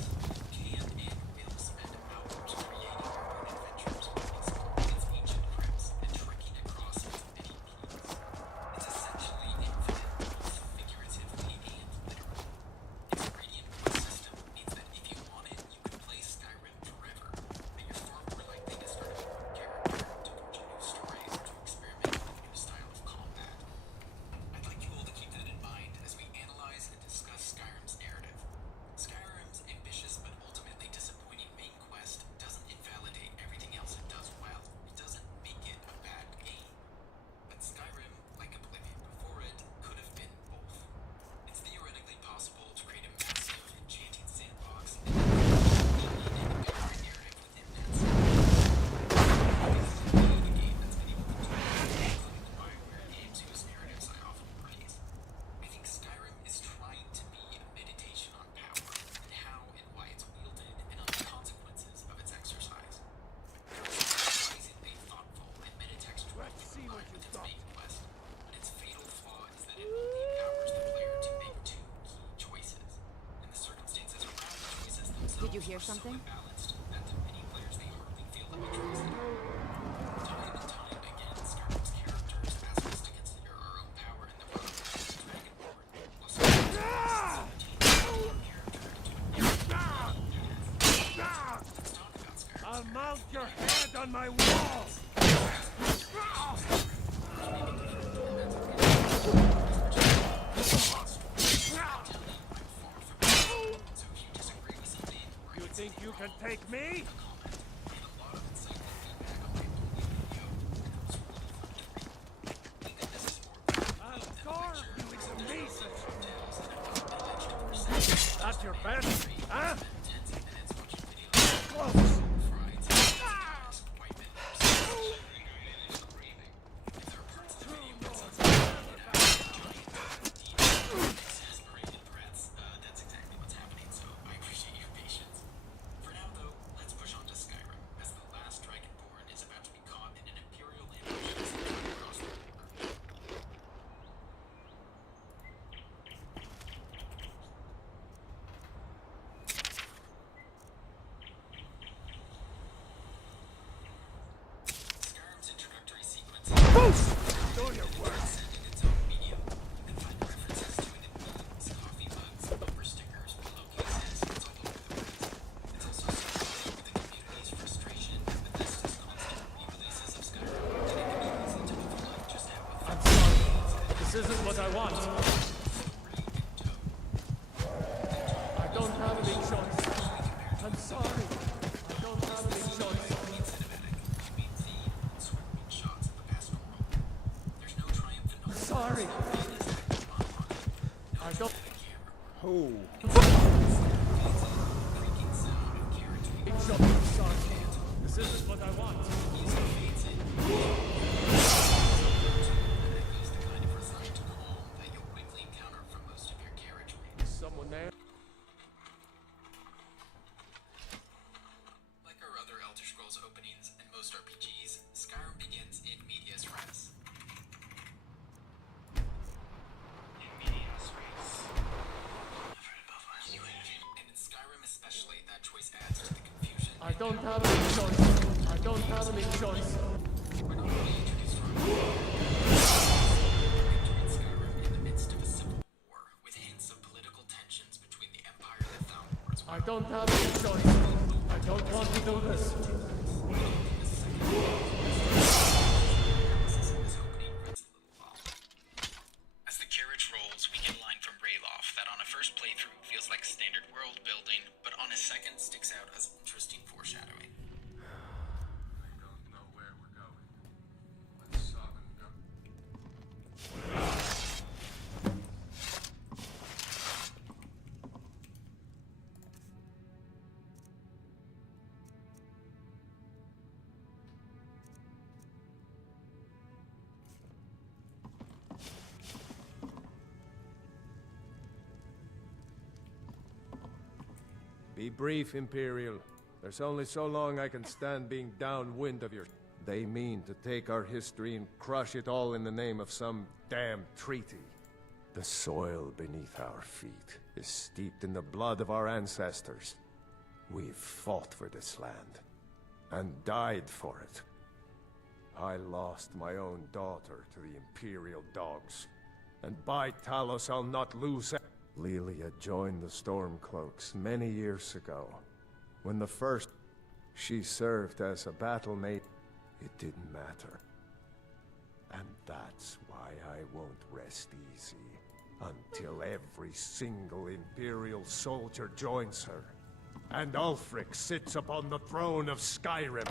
You can and will spend hours creating your own adventures, exploring its ancient crypts, and trekking across its many peaks. It's essentially infinite, both figuratively and literally. Its gradient quest system means that if you want it, you can play Skyrim forever, but you're far more likely to start a new character, to forge a new story, or to experiment with a new style of combat. I'd like you all to keep that in mind as we analyze and discuss Skyrim's narrative. Skyrim's ambitious but ultimately disappointing main quest doesn't invalidate everything else it does well. It doesn't make it a bad game. But Skyrim, like Oblivion before it, could have been both. It's theoretically possible to create a massive, enchanting sandbox and an empowering narrative within that sandbox. This is indeed a game that's been able to do that, including the BioWare games whose narratives I often praise. I think Skyrim is trying to be a meditation on power, and how and why it's wielded, and on the consequences of its exercise. Surprisingly thoughtful and metatextual through line with its main quest, but its fatal flaw is that it only empowers the player to make two key choices, and the circumstances around the choices themselves Did you hear are something? so imbalanced that to many players they hardly feel like a choice at all. Time and time again, Skyrim's characters ask us to consider our own power in the realm of the Dragonborn, while sometimes it asks us to change our character into a new path. Let's talk about Skyrim's I'll mount your head on my wall! You think you can take me? I'll carve you into pieces! That's your best, huh? Close! That's exactly what's happening, so I appreciate your patience. For now, though, let's push on to Skyrim, as the last Dragonborn is about to be caught in an Imperial ambush as they try to cross the border. Skyrim's introductory sequence Do your work! in its own medium. You can find references to it in memes, coffee mugs, bumper stickers, pillowcases, it's all over the place. It's also symbolic with the community's frustration at Bethesda's constant re-releases of Skyrim, and it can be easy to overlook just how I'm effective sorry. it is. This isn't what I want. I don't have any choice. I'm sorry. I don't have any choice. I'm sorry. I don't... Oh. I'm sorry. This isn't what I want. Someone there? Like our other Elder Scrolls openings and most RPGs, Skyrim begins in medias res. And in Skyrim especially, that choice adds to the confusion. I don't have any choice. I don't have any choice. We're not only introduced to our entering Skyrim in the midst of a civil war, with hints of political tensions between the Empire and the Found Wars. I don't have any choice. I don't want to do this. As the carriage rolls, we get a line from Rayloff that on a first playthrough feels like standard world building, but on a second sticks out as interesting foreshadowing. I don't know where we're going. Be brief, Imperial. There's only so long I can stand being downwind of your... They mean to take our history and crush it all in the name of some damn treaty. The soil beneath our feet is steeped in the blood of our ancestors. We've fought for this land, and died for it. I lost my own daughter to the Imperial dogs, and by Talos I'll not lose it. Lilia joined the Stormcloaks many years ago. When the first... She served as a battle mate. It didn't matter. And that's why I won't rest easy until every single Imperial soldier joins her. And Ulfric sits upon the throne of Skyrim.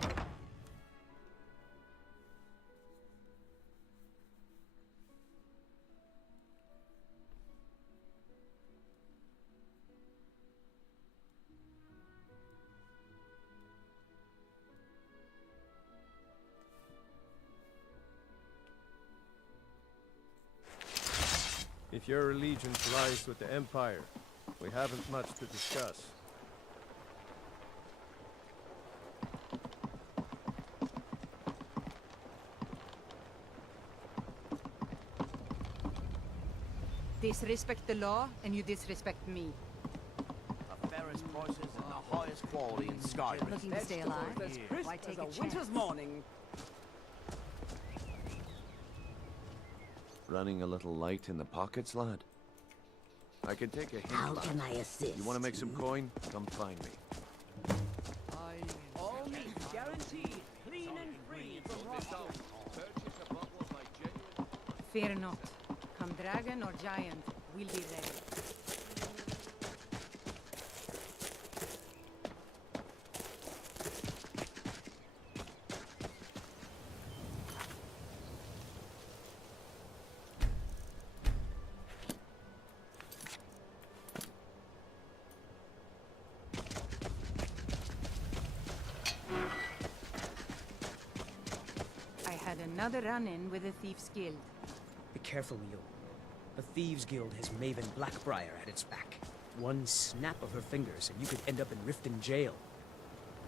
If your allegiance lies with the Empire, we haven't much to discuss. Disrespect the law, and you disrespect me. The fairest voices and the highest quality in Skyrim. Looking to stay alive? Why take a chance? Winter's morning. Running a little light in the pockets, lad? I can take a hint. How lad. can I assist? You want to make some coin? Come find me. All meat guaranteed, clean and free from raw. Fear not. Come dragon or giant, we'll be ready. I had another run-in with the Thieves' Guild. Be careful, Mule. The Thieves Guild has Maven Blackbriar at its back. One snap of her fingers and you could end up in Riften jail.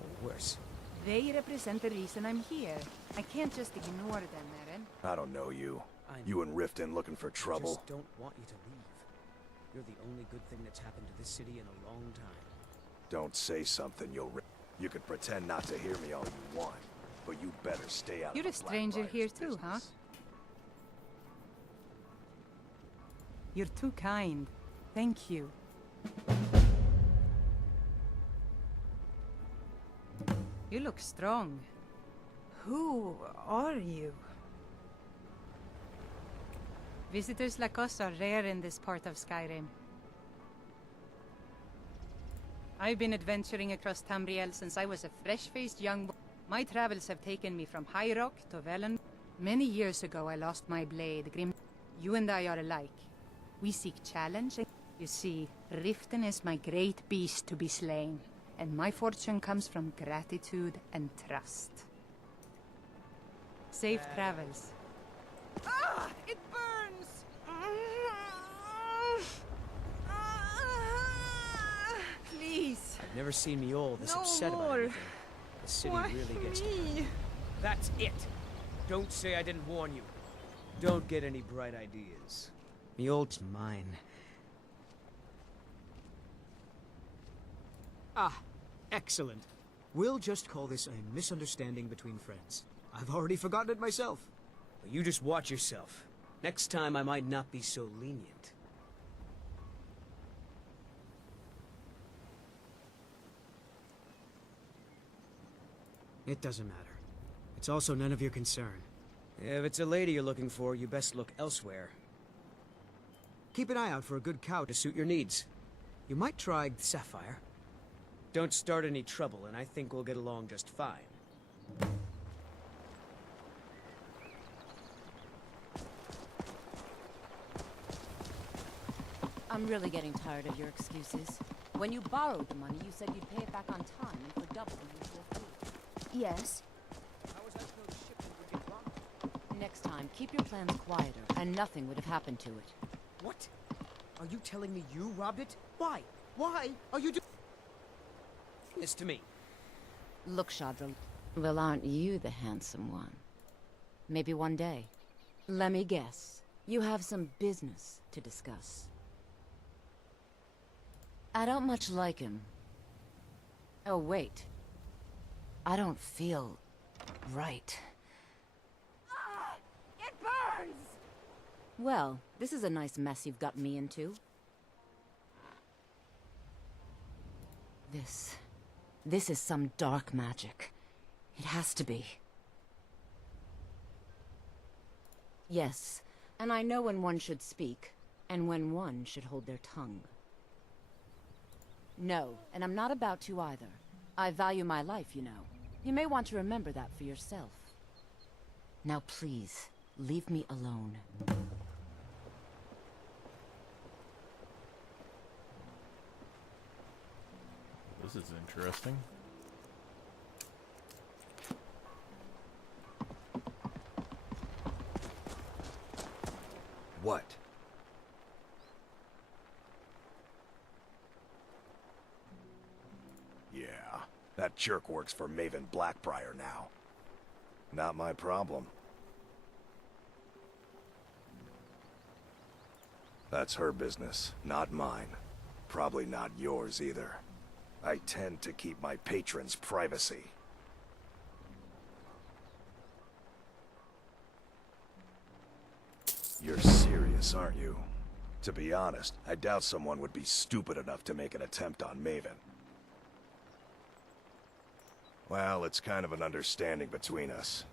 Or worse. They represent the reason I'm here. I can't just ignore them, Eren. I don't know you. I You and Riften looking for trouble? just don't want you to leave. You're the only good thing that's happened to this city in a long time. Don't say something you'll... You can pretend not to hear me all you want, but you better stay out You're of a stranger here too, huh? You're too kind. Thank you. You look strong. Who are you? Visitors like us are rare in this part of Skyrim. I've been adventuring across Tamriel since I was a fresh-faced young boy. My travels have taken me from High Rock to Velen. Many years ago I lost my blade, Grim. You and I are alike. We seek challenge. You see, Riften is my great beast to be slain, and my fortune comes from gratitude and trust. Safe travels. Ah! It burns! Please. I've never seen Mule this No upset about more. anything. The city Why really gets to her. me? That's it! Don't say I didn't warn you. Don't get any bright ideas. Mjol's mine. Ah, excellent. We'll just call this a misunderstanding between friends. I've already forgotten it myself. But you just watch yourself. Next time I might not be so lenient. It doesn't matter. It's also none of your concern. If it's a lady you're looking for, you best look elsewhere. Keep an eye out for a good cow to suit your needs. You might try Sapphire. Don't start any trouble, and I think we'll get along just fine. I'm really getting tired of your excuses. When you borrowed the money, you said you'd pay it back on time and for double the usual fee. Yes. How was I to know the shipment would get robbed? Next time, keep your plans quieter, and nothing would have happened to it. What? Are you telling me you robbed it? Why? Why are you It's to me. Look, Shadra. Well, aren't you the handsome one? Maybe one day. Let me guess. You have some business to discuss. I don't much like him. Oh, wait. I don't feel right. It burns! Well, this is a nice mess you've got me into. This is some dark magic. It has to be. Yes, and I know when one should speak, and when one should hold their tongue. No, and I'm not about to either. I value my life, you know. You may want to remember that for yourself. Now please, leave me alone. This is interesting. What? Yeah, that jerk works for Maven Blackbriar now. Not my problem. That's her business, not mine. Probably not yours either. I tend to keep my patrons' privacy. You're serious, aren't you? To be honest, I doubt someone would be stupid enough to make an attempt on Maven. Well, it's kind of an understanding between us.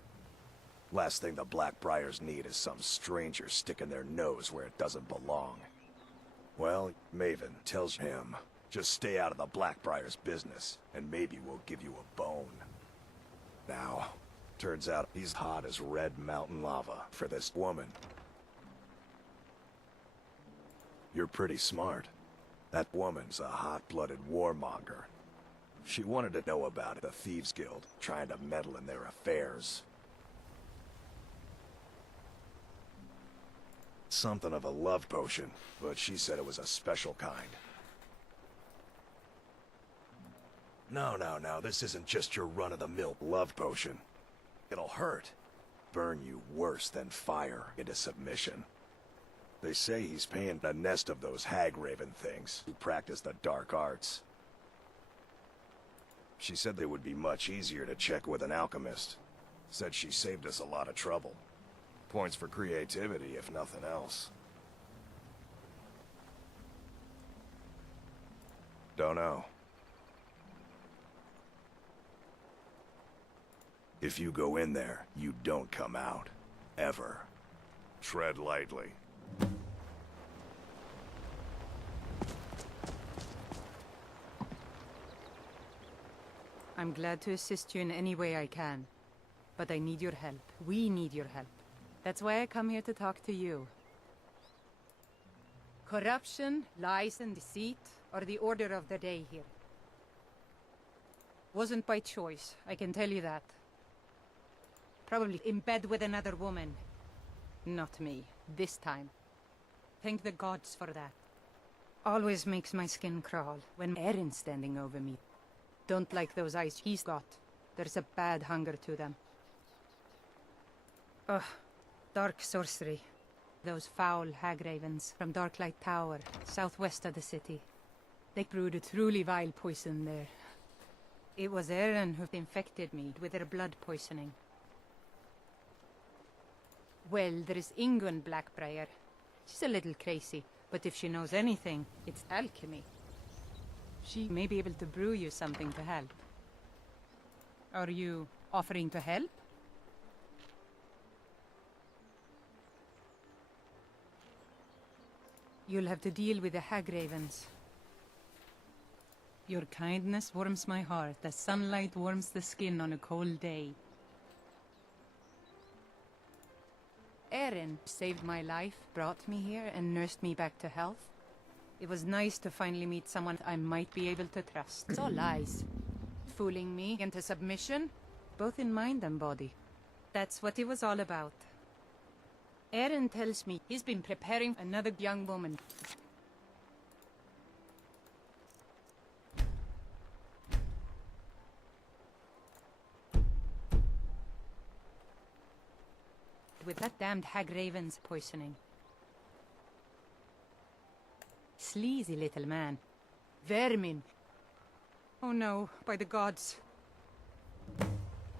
Last thing the Blackbriars need is some stranger sticking their nose where it doesn't belong. Well, Maven tells him, just stay out of the Blackbriars' business, and maybe we'll give you a bone. Now, turns out he's hot as red mountain lava for this woman. You're pretty smart. That woman's a hot-blooded warmonger. She wanted to know about the Thieves Guild, trying to meddle in their affairs. Something of a love potion, but she said it was a special kind. No, this isn't just your run-of-the-mill love potion. It'll hurt. Burn you worse than fire into submission. They say he's paying a nest of those hag-raven things who practice the dark arts. She said they would be much easier to check with an alchemist. Said she saved us a lot of trouble. Points for creativity, if nothing else. Don't know. If you go in there, you don't come out. Ever. Tread lightly. I'm glad to assist you in any way I can. But I need your help. We need your help. That's why I come here to talk to you. Corruption, lies and deceit are the order of the day here. Wasn't by choice, I can tell you that. Probably in bed with another woman. Not me, this time. Thank the gods for that. Always makes my skin crawl when Erin's standing over me. Don't like those eyes he's got. There's a bad hunger to them. Ugh, dark sorcery. Those foul hag-ravens from Darklight Tower, southwest of the city. They brewed a truly vile poison there. It was Erin who infected me with their blood poisoning. Well, there is Ingun Blackbriar. She's a little crazy, but if she knows anything, it's alchemy. She may be able to brew you something to help. Are you offering to help? You'll have to deal with the hag-ravens. Your kindness warms my heart as sunlight warms the skin on a cold day. Erin saved my life, brought me here, and nursed me back to health. It was nice to finally meet someone I might be able to trust. It's all lies. Fooling me into submission, both in mind and body. That's what it was all about. Erin tells me he's been preparing another young woman. with that damned hag Raven's poisoning. Sleazy little man. Vermin. Oh no, by the gods.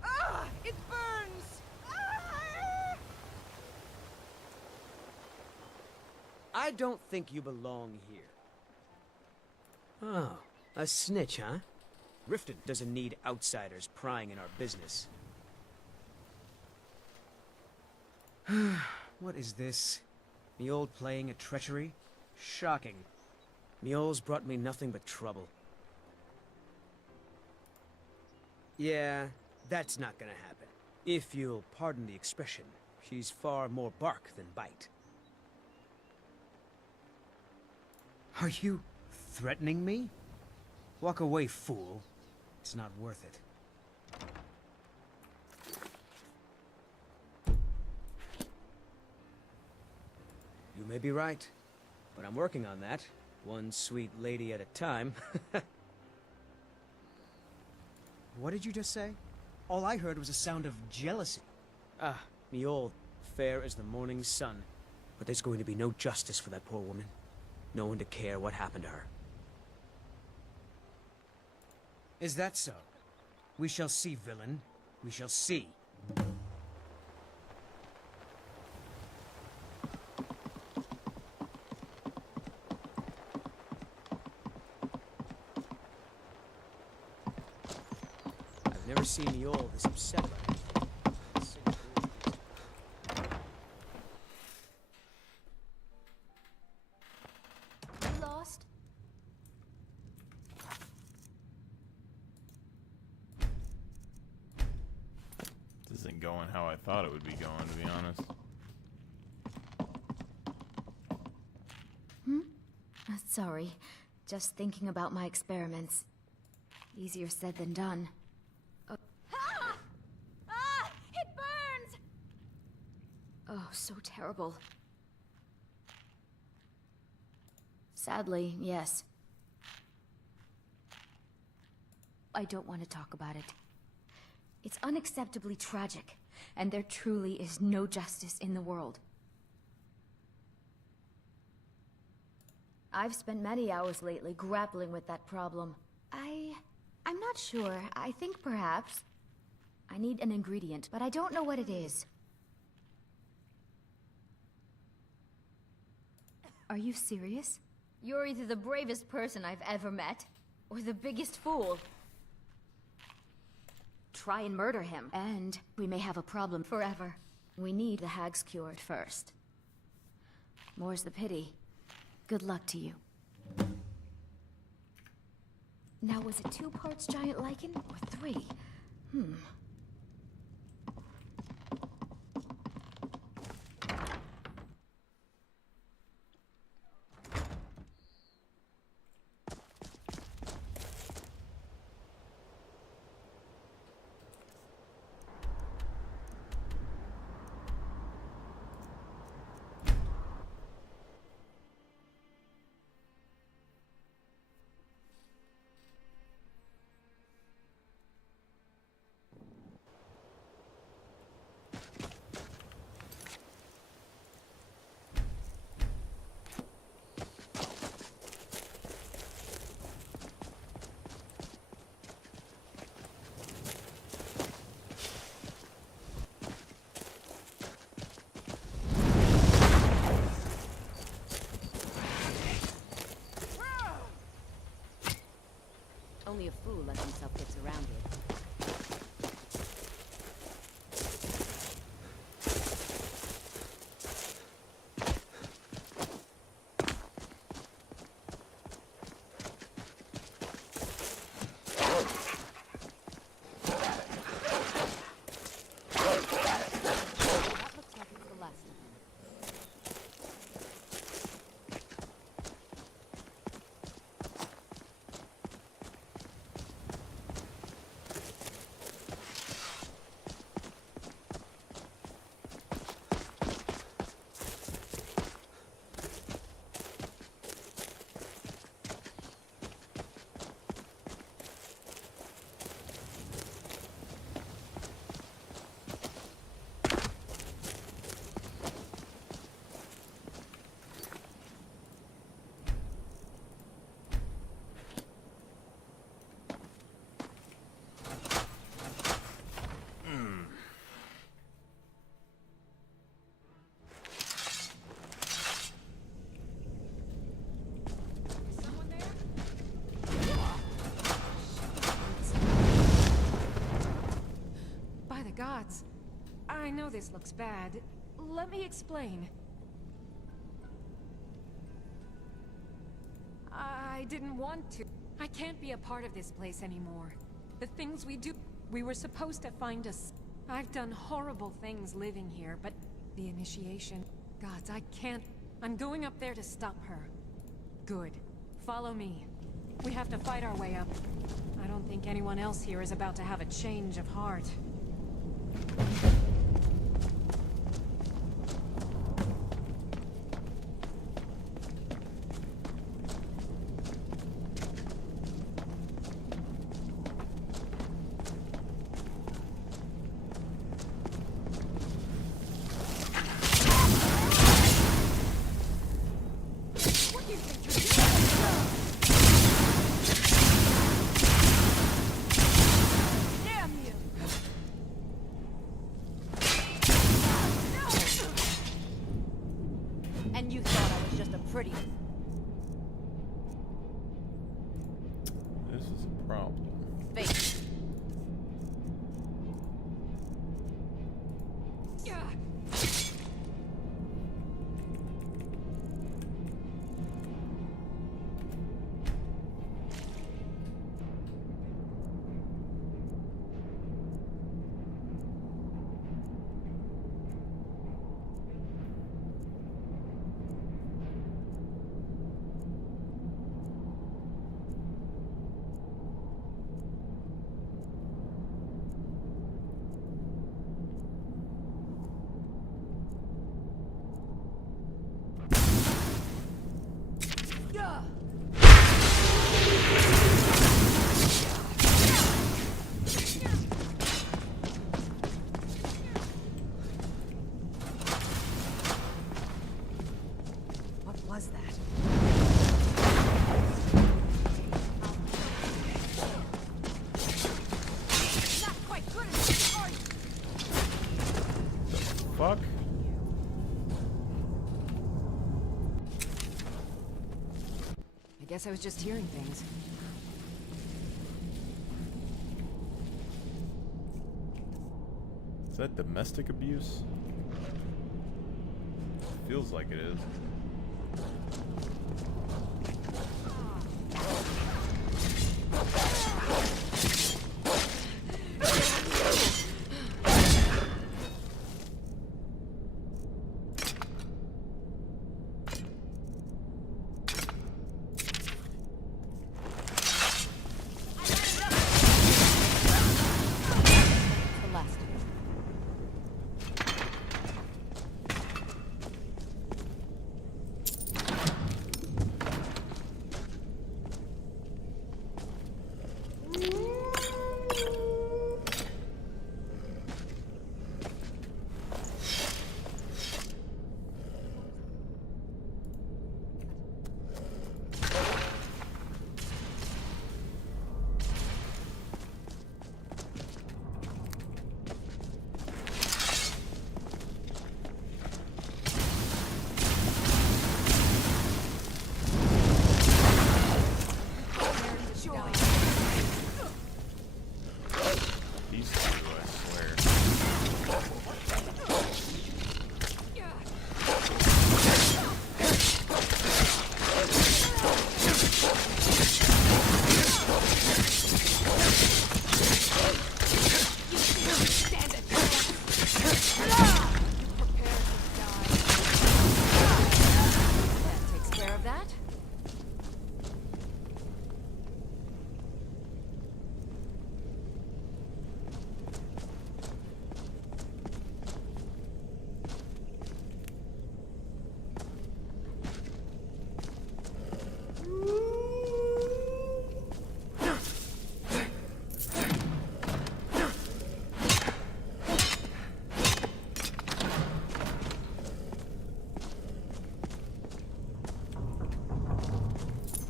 Ah! It burns! Ah! I don't think you belong here. Oh, a snitch, huh? Riften doesn't need outsiders prying in our business. What is this? Mjol playing at treachery? Shocking. Mjol's brought me nothing but trouble. Yeah, that's not gonna happen. If you'll pardon the expression, she's far more bark than bite. Are you threatening me? Walk away, fool. It's not worth it. You may be right, but I'm working on that. One sweet lady at a time. What did you just say? All I heard was a sound of jealousy. Ah, Mjol, fair as the morning sun. But there's going to be no justice for that poor woman. No one to care what happened to her. Is that so? We shall see, villain. We shall see. I've never seen Mjol this upset by anything. Lost? This isn't going how I thought it would be going, to be honest. Sorry. Just thinking about my experiments. Easier said than done. Ah! Ah! It burns! Oh, so terrible. Sadly, yes. I don't want to talk about it. It's unacceptably tragic, and there truly is no justice in the world. I've spent many hours lately grappling with that problem. I'm not sure. I think perhaps I need an ingredient, but I don't know what it is. Are you serious? You're either the bravest person I've ever met, or the biggest fool. Try and murder him, and we may have a problem forever. We need the hag's cured first. More's the pity. Good luck to you. Now, was it 2 parts giant lichen, or 3? this looks bad. Let me explain. I didn't want to. I can't be a part of this place anymore. The things we do... We were supposed to find us. I've done horrible things living here, but the initiation... Gods, I can't... I'm going up there to stop her. Good. Follow me. We have to fight our way up. I don't think anyone else here is about to have a change of heart. And you thought I was just a pretty... This is a problem. Fake. What was that? Not quite good enough, are you? Fuck? I guess I was just hearing things. Is that domestic abuse? Feels like it is. The last. These two, I swear. That takes care of that.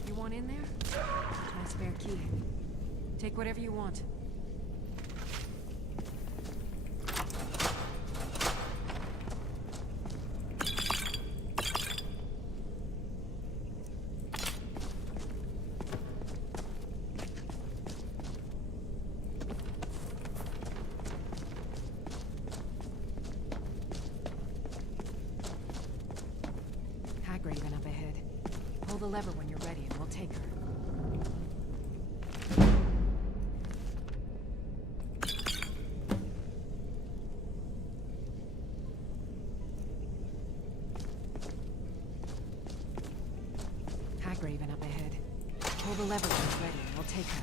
You want in there? My spare key. Take whatever you want. Hagraven up ahead. Pull the lever when you're ready and we'll take her. Hagraven up ahead. Pull the lever when you're ready and we'll take her.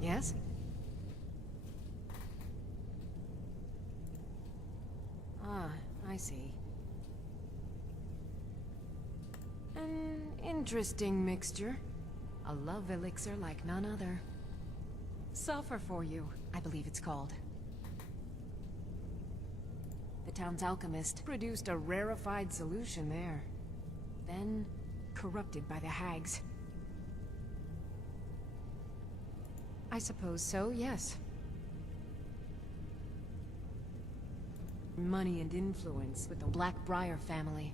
Yes? Ah, I see. An interesting mixture. A love elixir like none other. Sulfur for you, I believe it's called. The town's alchemist produced a rarefied solution there. Then, corrupted by the hags. I suppose so, yes. Money and influence with the Blackbriar family.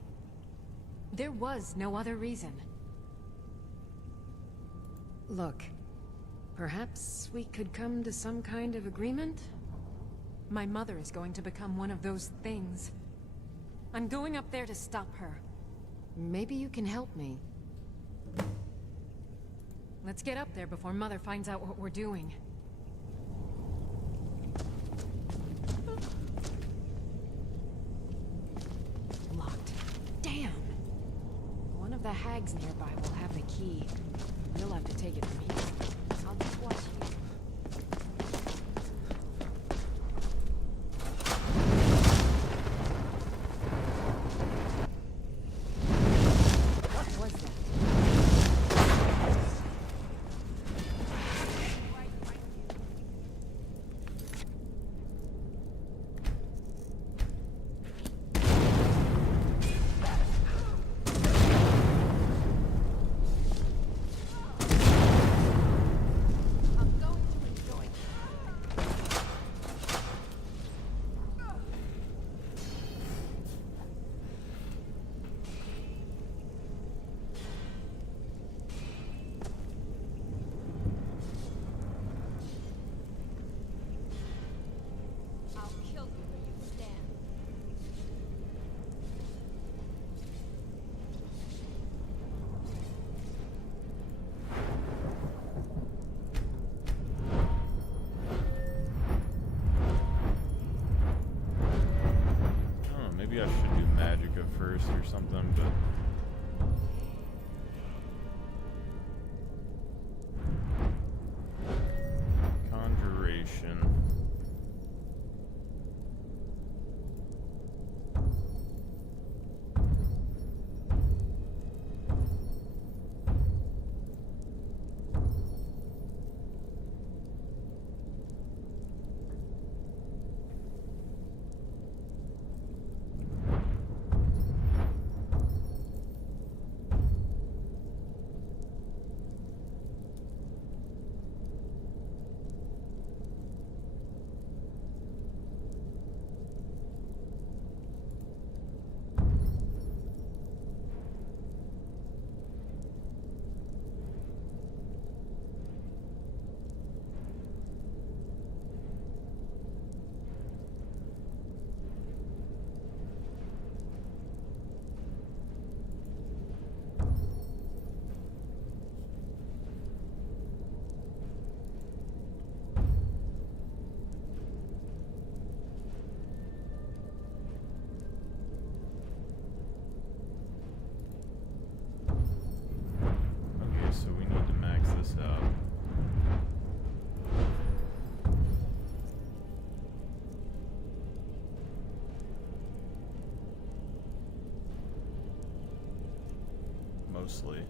There was no other reason. Look, perhaps we could come to some kind of agreement? My mother is going to become one of those things. I'm going up there to stop her. Maybe you can help me. Let's get up there before Mother finds out what we're doing. Locked. Damn! One of the hags nearby will have the key. You'll have to take it from here. I'll just watch you. What was that? first or something, but... Conjuration. So we need to max this out. Mostly.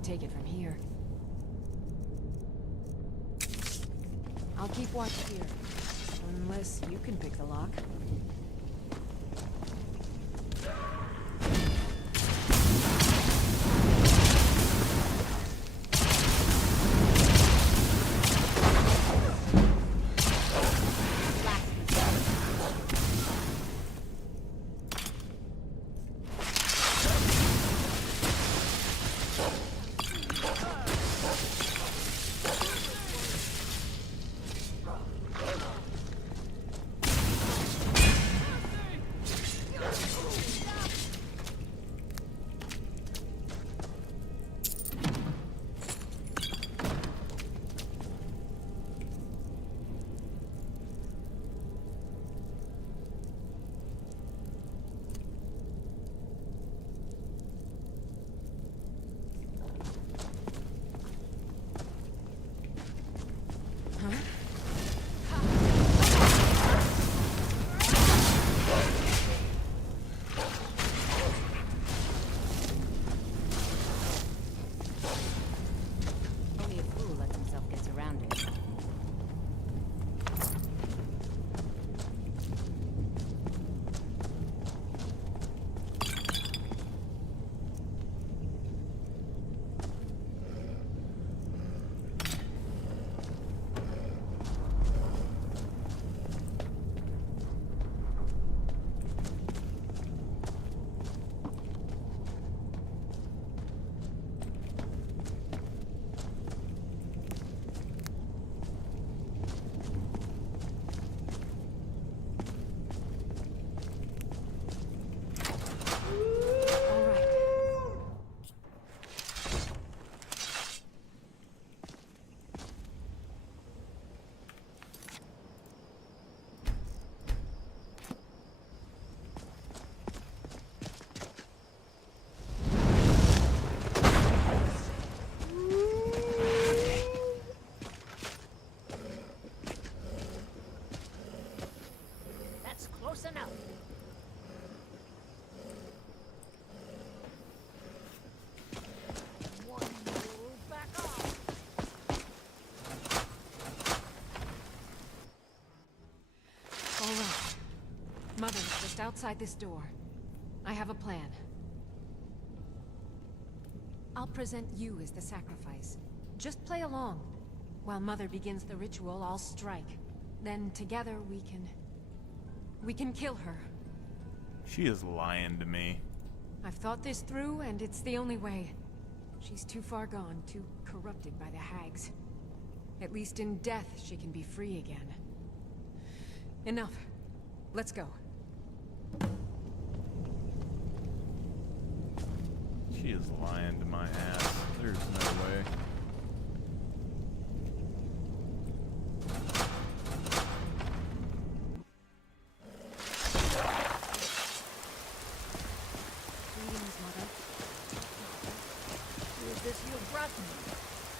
Take it from here. I'll keep watch here. Unless you can pick the lock. Mother is just outside this door. I have a plan. I'll present you as the sacrifice. Just play along. While Mother begins the ritual, I'll strike. Then together we can kill her. She is lying to me. I've thought this through, and it's the only way. She's too far gone, too corrupted by the hags. At least in death, she can be free again. Enough. Let's go. She is lying to my ass. There's no way. Greetings, Mother. Who is this you brought to me?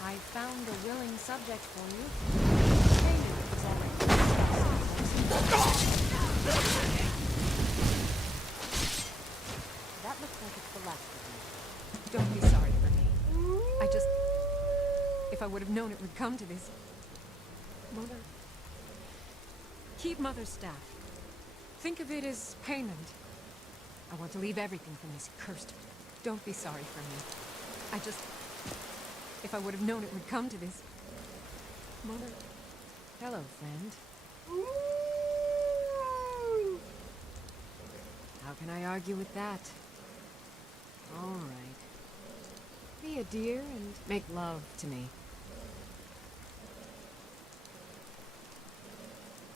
I found a willing subject for you. Payment is already. That looks like it's the last of them. Don't be sorry for me. I just... If I would have known it would come to this... Mother... Keep Mother's staff. Think of it as payment. I want to leave everything from this cursed... Don't be sorry for me. I just... If I would have known it would come to this... Mother... Hello, friend. How can I argue with that? All right. Be a dear and make love to me.